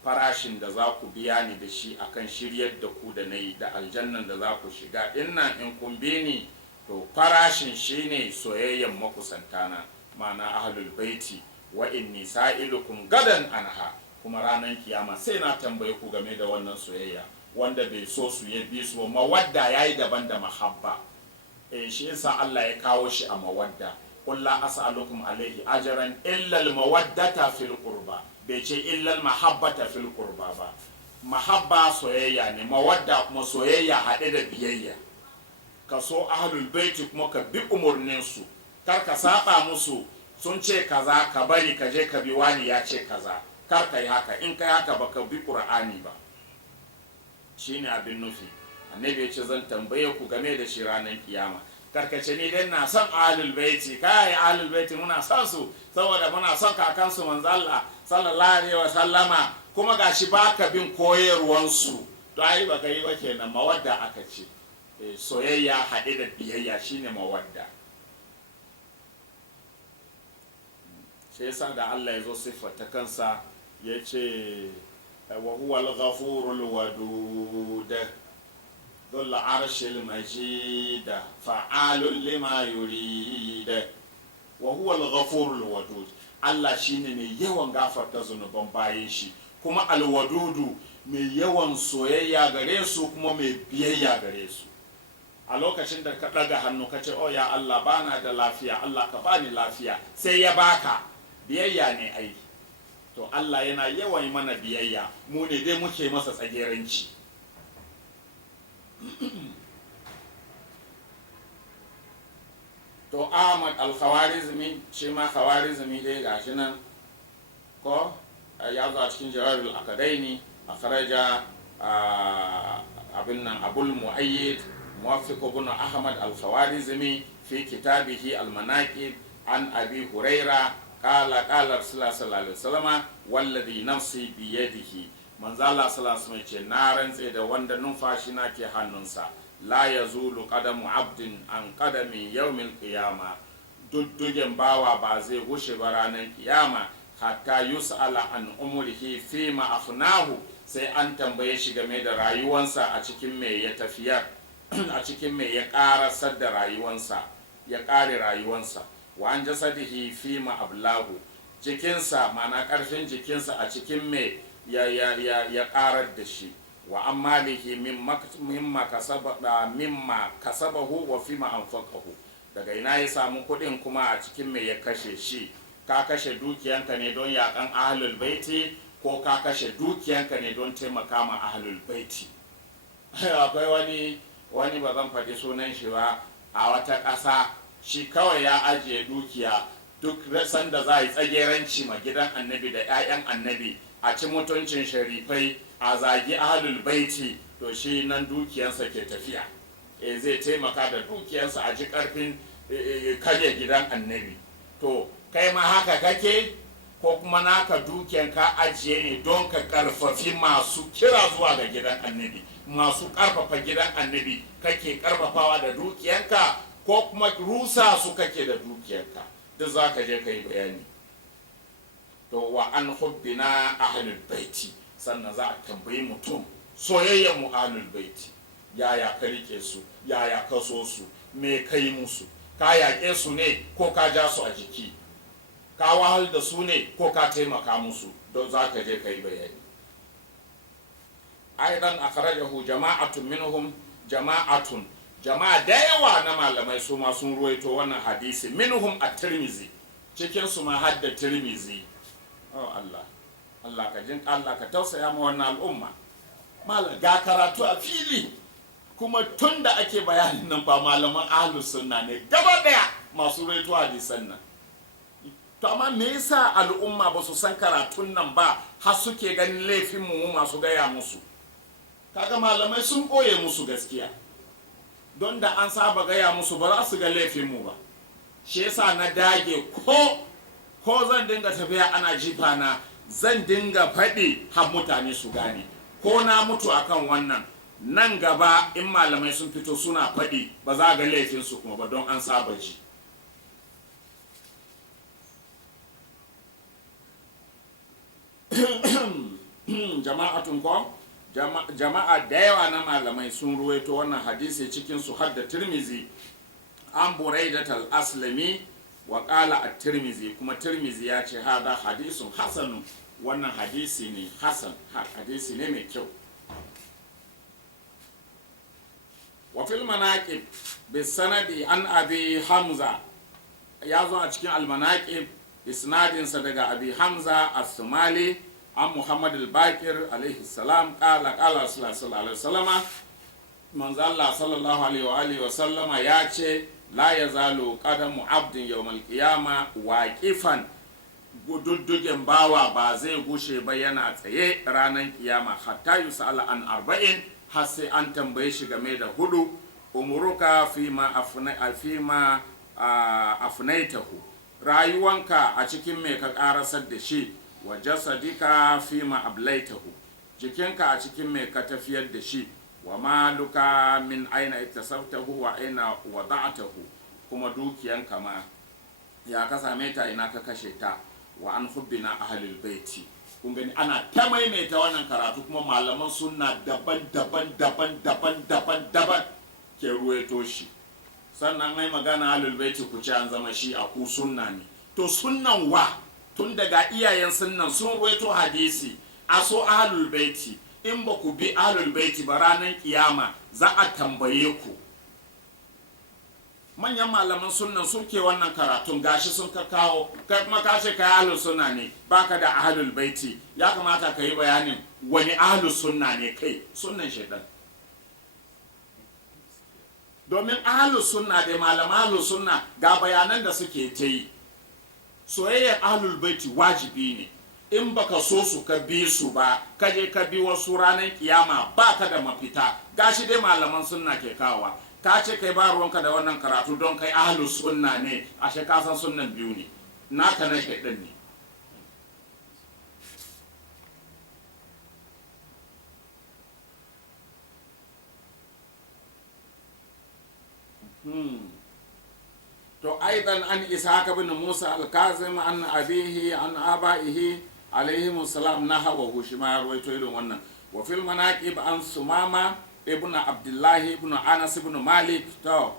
farashin da za ku biya ni da shi akan shiryar da ku da nayi da aljannan da za ku shiga dinnan in kun bi ni, to farashin shine soyayyen makusantana, ma'ana ahlul baiti. Wa inni sa'ilukum gadan anha, kuma ranar kiyama sai na tambaye ku game da wannan soyayya. Wanda bai so su ya bi su, mawadda yayi daban da mahabba. Shi yasa Allah ya kawo shi a mawadda. Qul la as'alukum alaihi ajran illa al mawaddata fil qurba, bai ce illa al mahabbata fil qurba ba. Mahabba soyayya ne, mawadda kuma soyayya haɗe da biyayya. Ka so ahlul baiti kuma ka bi umurnin su, kar ka saba musu. Sun ce kaza ka bari ka je ka bi wani ya ce kaza, kar ka yi haka. In ka yi haka baka bi qur'ani ba. Shine abin nufi. Annabi ya ce zan tambaye ku game da shi ranar kiyama. Karkace ni dai na son ahlul baiti, kai ahlul baiti muna son su saboda muna son kakansu manzo Allah sallallahu alaihi wa sallama, kuma gashi baka bin koyarwan su. To ai baka yi ba kenan. Mawadda aka ce, soyayya haɗe da biyayya shine mawadda. Shi yasa da Allah ya zo siffata kansa ya ce wa huwa al-ghafurul wadud dhul arshil majid fa'alul lima yurid. Wa huwa al-ghafurul wadud, Allah shine mai yawan gafarta zunuban bayin shi, kuma al-wadudu mai yawan soyayya gare su, kuma mai biyayya gare su. A lokacin da ka ɗaga hannu ka ce oh ya Allah bana da lafiya, Allah ka bani lafiya, sai ya baka, biyayya ne aiki. To Allah yana yawan mana biyayya, mu ne dai muke masa tsageranci. To Ahmad al-Khawarizmi, shi ma Khawarizmi dai gashi nan ko ya zo a cikin Jawahirul Akadaini, akhraja abin nan Abul Muayyid Muwaffiq ibn Ahmad al-Khawarizmi fi kitabihi al-Manaqib an Abi Huraira qala Rasulullah sallallahu alaihi wasallam walladhi nafsi bi yadihi, manzo Allah sallallahu alaihi wasallam ce na rantse da wanda numfashi na ke hannunsa, la yazulu qadamu abdin an qadami yawmil qiyama, duddugen bawa ba zai gushe ba ranar kiyama, hatta yus'ala an umrihi fi ma afnahu, sai an tambaye shi game da rayuwansa a cikin me ya tafiyar, a cikin me ya karasar da rayuwansa, ya kare rayuwansa. Wa an jasadihi fi ma ablahu, jikinsa mana karfin jikinsa a cikin me ya karar da shi. Wa an malihi mimma kasabahu wa fi ma anfaqahu, daga ina ya samu kuɗin kuma a cikin me ya kashe shi. Ka kashe dukiyanka ne don yaƙan ahlul baiti, ko ka kashe dukiyanka ne don taimaka ma ahlul baiti? Akwai wani ba zan faɗi sunan shi ba, a wata ƙasa shi kawai ya ajiye dukiya duk sanda za a yi tsageranci ma gidan annabi da 'ya'yan annabi a ci mutuncin sharifai a zagi ahlul baiti to shi nan dukiyansa ke tafiya zai taimaka da dukiyansa a ji karfin karya gidan annabi. To kai ma haka kake ko kuma naka dukiyan ka ajiye ne don ka karfafi masu kira zuwa ga gidan annabi, masu karfafa gidan annabi kake karfafawa da dukiyanka ko kuma rusa su kake da dukiyanka? duk za ka je ka yi bayani. To wa an hubbina ahlul baiti, sannan za a tambayi mutum soyayyen mu ahlul baiti, yaya ka rike su, yaya ka so su, me ka yi musu, ka yaƙe su ne ko ka ja su a jiki, ka wahal da su ne ko ka taimaka musu, don za ka je ka yi bayani. Aidan akhrajahu jama'atun minhum, jama'a da yawa na malamai su ma sun ruwaito wannan hadisi, minhum at-Tirmizi, cikin su ma hadda Tirmizi. Oh Allah ka jin Allah ka tausaya ma wannan al'umma. Malam ga karatu a fili, kuma tun da ake bayanin nan ba malaman ahlus sunna ne gaba daya masu ruwaito hadisan nan. To amma me yasa al'umma ba su san karatun nan ba har suke ganin laifin mu masu gaya musu? Kaga malamai sun ɓoye musu gaskiya, don da an saba gaya musu ba za su ga laifin mu ba. Shi yasa na dage ko zan dinga tafiya ana jifa na, zan dinga faɗi har mutane su gane, ko na mutu akan wannan. Nan gaba in malamai sun fito suna faɗi ba za ga laifinsu kuma ba, don an saba ji. Jama'atun ko jama'a da yawa na malamai sun ruwaito wannan hadisi, cikin su hadda Tirmizi an Buraidat al-Aslami wa qala at-Tirmizi, kuma Tirmizi ya ce hada hadisun hasanun, wannan hadisi ne hasan, hadisi ne mai kyau. Wa fil manaqib bis sanadi an Abi Hamza, ya zo a cikin al-manaqib isnadin sa daga Abi Hamza as-Sumali an Muhammad al-Bakir alaihi salam qala sallallahu alaihi wasallama, manzo Allah sallallahu alaihi wa sallama ya ce la yazalu qadamu abdin yawmal qiyama waqifan, gududdugen bawa ba zai gushe ba yana tsaye ranar kiyama, hatta yusala an arba'in, har sai an tambaye shi game da hudu. Umuruka fima afnaitahu, rayuwanka a cikin me ka karasar da shi, wa jasadika fima ablaitahu, jikinka a cikin me ka tafiyar da shi, wa maluka min aina iktasabtahu wa aina wada'tahu, kuma dukiyanka ma ya ka same ta, ina ka kashe ta. Wa an hubbina ahlul baiti, kun gani ana ta maimaita wannan karatu, kuma malaman sunna daban ke ruwaito shi. Sannan ai magana ahlul baiti ku ce an zama shi a ku sunna ne. To sunnan wa, tun daga iyayen sunnan sun ruwaito hadisi a so ahlul baiti, in ba ku bi ahlul baiti ba ranar kiyama za a tambaye ku. Manyan malaman sunnan suke wannan karatun, gashi sun ka kawo, kai kuma ka ce kai ahlus sunna ne, baka da ahlul baiti, ya kamata ka yi bayanin wani ahlus sunna ne kai, sunnan shaitan. Domin ahlus sunna da malaman ahlus sunna ga bayanan da suke ta yi. Soyayyar ahlul baiti wajibi ne, in baka so su ka bi su ba, ka je ka bi wasu ranar kiyama baka da mafita. Gashi dai malaman sunna ke kawa, ka ce kai ba ruwanka da wannan karatu don kai ahlus sunna ne, ashe ka san sunnan biyu ne, naka na shaidan ne. To aidan an Ishaq ibn Musa al-Kazim an abihi an abaihi alaihimu salam nahawahu, shi ma rawaito irin wannan. Wa fil manaqib an Sumama ibn Abdullahi ibn Anas ibn Malik, to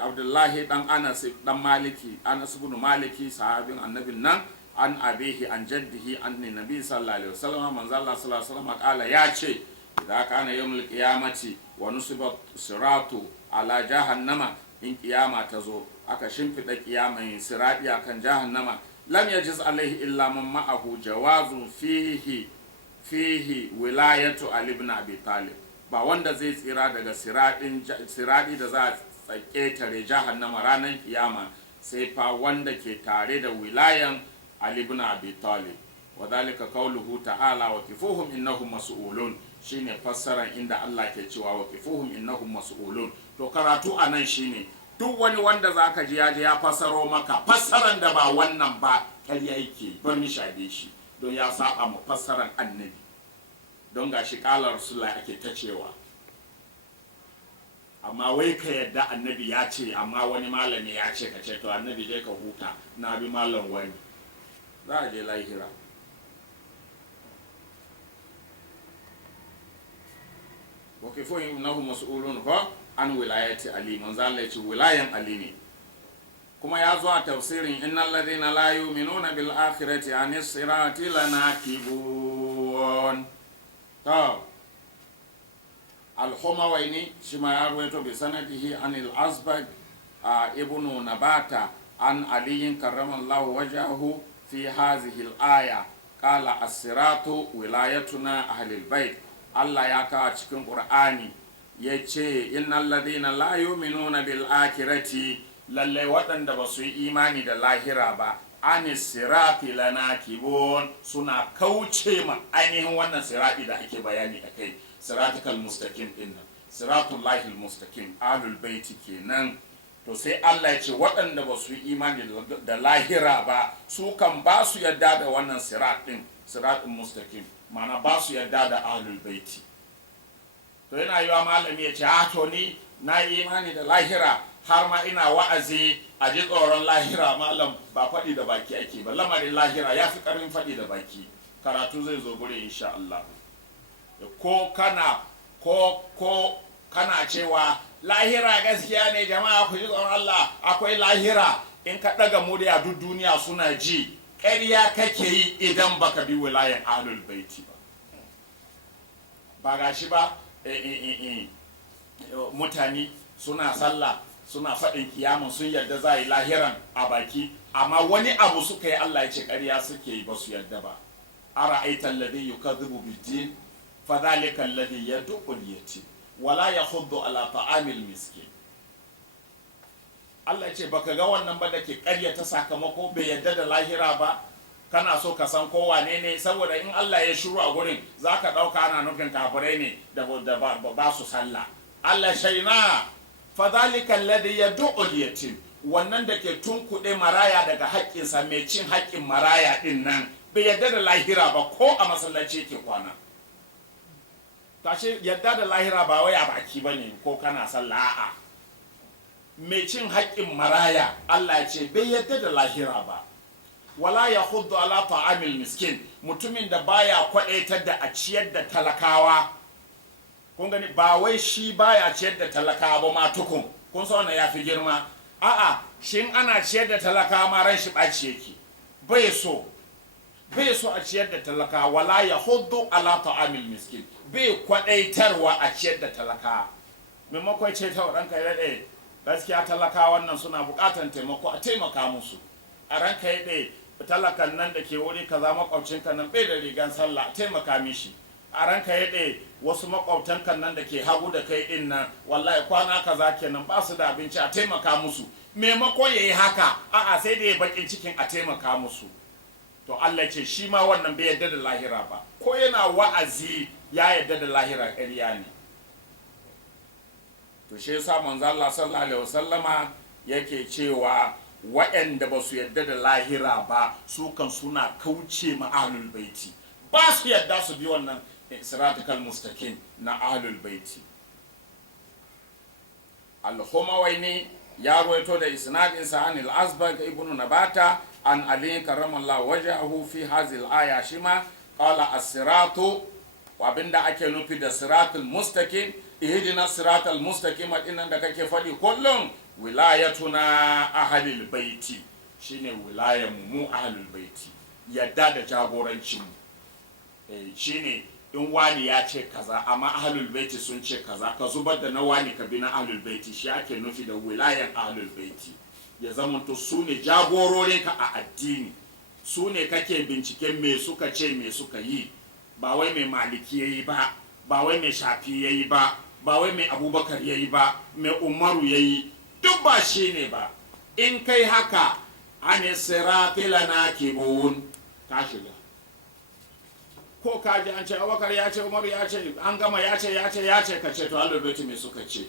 Abdullahi dan Anas dan Maliki, Anas ibn Maliki sahabin annabin nan, an abihi an jaddihi an nabi sallallahu alaihi wasallam, manzo Allah sallallahu alaihi wasallam kala ya ce, idan kana yawmul qiyamati wa nusibat siratu ala jahannama, in kiyama ta zo aka shimfida kiyaman sirati akan jahannama, lam yajiz alaihi illa man ma'ahu jawazun fihi wilayatu ali ibn abi talib, ba wanda zai tsira daga siradi da za a ƙetare jahannama ranar kiyama sai fa wanda ke tare da wilayan Ali ibn Abi Talib. Wa dhalika qawluhu ta'ala wa kifuhum innahum mas'ulun, shine fassaran inda Allah ke cewa wa kifuhum innahum mas'ulun. To karatu anan shine duk wani wanda zaka ji ya je ya fassaro maka fassaran da ba wannan ba ƙarya yake, bar mi shaide shi don ya saba mu fassaran annabi. Don gashi qala rasulullahi ake ta cewa, amma wai ka yadda annabi ya ce amma wani malami ya ce ka ce to annabi dai ka huta na bi malam wani, za a je lahira. wakifoyin nahu mas'ulun ko an wilayati ali, manzo Allah ya ce wilayan ali ne. kuma ya zo a tafsirin innal ladina la yu'minuna bil akhirati anis sirati lanakibun. to al-Humawaini shi ma ya ruwaito bi sanadihi anil Azbag ibnu Nabata an aliyin karramallahu wajahu fi hazihi al-aya qala as-siratu wilayatuna ahli al-bait. Allah ya kawo cikin Qur'ani yace innal ladina la yu'minuna bil akhirati, lalle waɗanda ba su yi imani da lahira ba, anis sirati lanakibun, suna kauce ma ainihin wannan sirati da ake bayani akai, siratul mustaqim din nan, siratul lahil mustaqim, ahlul baiti kenan. To sai Allah ya ce waɗanda ba su yi imani da lahira ba, su kan ba su yadda da wannan sirat din, siratul mustaqim, mana ba su yadda da ahlul baiti. To yana yiwa malami ya ce to ni na yi imani da lahira, har ma ina wa'azi a ji tsoron lahira. Malam, ba faɗi da baki ake ba, lamarin lahira ya fi ƙarfin faɗi da baki. Karatu zai zo gure insha Allah. Ko kana cewa lahira gaskiya ne jama'a ku ji tsoron Allah, akwai lahira, in ka ɗaga murya duk duniya suna ji, ƙarya kake yi idan baka bi wilayan ahlul baiti ba. Ba gashi ba mutane suna sallah suna faɗin kiyamun sun yarda za yi lahiran a baki, amma wani abu suka yi Allah ya ce ƙarya suke yi ba su yarda ba. ara'aita alladhi yukadhibu bid-din fadhalika alladhi yad'u al-yatim wala yahuddu ala ta'amil miskin. Allah ya ce baka ga wannan ba da ke ƙaryata sakamako, bai yarda da lahira ba. Kana so ka san ko wane ne, saboda in Allah ya shiru a gurin zaka ɗauka ana nufin kafirai ne da ba su sallah. Allah shaina fadhalika alladhi yad'u al-yatim, wannan da ke tunkuɗe maraya daga haƙƙinsa, mai cin haƙƙin maraya ɗin nan bai yadda da lahira ba, ko a masallaci ke kwana. Tashi yadda da lahira ba wai a baki ba ne ko kana sallah, a'a. Mai cin haƙƙin maraya Allah ya ce bai yadda da lahira ba. Wala ya hudu ala ta'amil miskin, mutumin da baya kwaɗaitar da a ciyar da talakawa. Kun gani, ba wai shi baya ciyar da talakawa ba ma tukun, kun sa wannan ya fi girma. A'a, shin ana ciyar da talakawa ma ran shi ɓaci yake, bai so a ciyar da talakawa. Wala ya hudu ala ta'amil miskin, bai kwaɗaitarwa a ciyar da talakawa. Maimakon ce ta ranka ya daɗe, gaskiya talakawa wannan suna buƙatar taimako, a taimaka musu. A ranka ya daɗe, talakan nan da ke wuri kaza makwabcinka nan bai da rigan sallah, taimaka mishi. A ranka ya ɗaya wasu makwabtanka nan da ke hagu da kai ɗin nan wallahi kwana kaza kenan ba su da abinci, a taimaka musu. Maimakon ya yi haka, a'a sai da ya bakin cikin a taimaka musu. To Allah ce shi ma wannan bai yarda da lahira ba, ko yana wa'azi ya yarda da lahira ƙarya ne. To shi yasa manzo Allah sallallahu alaihi wasallama yake cewa waɗanda ba su yarda da lahira ba su kan suna kauce ma ahlul baiti, ba su yarda su bi wannan siratal mustaqim na ahlul baiti. Al-Humawaini ya ruwaito da isnadin sa anil Azbag ibn Nabata an Ali karramallahu wajhahu fi hazil aya shima qala as-siratu, abinda ake nufi da siratul mustaqim, ihdina siratal mustaqim dinnan da kake fadi kullum, wilayatuna ahlul baiti, shine wilayan mu ahlul baiti, yadda da jagorancin mu. Shine in wani ya ce kaza amma ahlul baiti sun ce kaza, ka zubar da na wani ka bi na ahlul baiti, shi ake nufi da wilayan ahlul baiti. Ya zamanto su ne jagororinka a addini, su ne kake binciken me suka ce me suka yi, ba wai mai maliki yayi ba, ba wai mai shafi yayi ba ba wai mai abubakar ya yi ba, mai umaru ya yi, duk ba shi ne ba. In kai haka an sirati lana kibun ka shiga. Ko ka ji an ce abubakar ya ce, umaru ya ce, an gama ya ce ka ce to ahlul baiti me suka ce.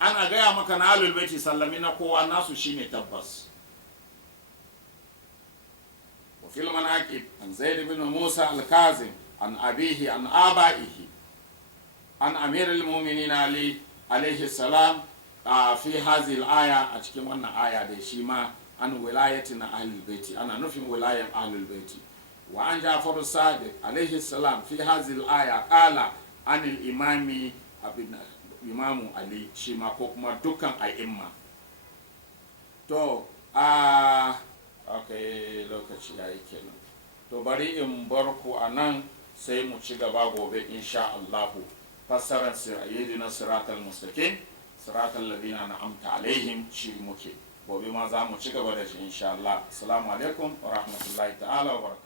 Ana gaya maka na ahlul baiti sallami na kowa nasu shine tabbas. Wa fil manaqib an Zaid ibn Musa al-Kazim an abihi an abaihi an amir al-mu'minin Ali alayhi salam fi hadhihi al-aya, a cikin wannan aya da shi ma an wilayatin ahlul baiti, ana nufin wilayan ahlul baiti. Wa an Ja'far as-Sadiq alayhi salam fi hadhihi al-aya qala an al-imami imamu Ali, shi ma ko kuma dukkan a'imma. To okay, lokaci yayi kenan. To bari in bar ku anan sai mu ci gaba gobe insha Allah. Fassarar sayyidina siratal mustaqim, siratal ladina an'amta alaihim shi muke. Gobe ma za mu ci gaba da shi insha Allah. Assalamu alaikum wa rahmatullahi ta'ala wa barakatuh.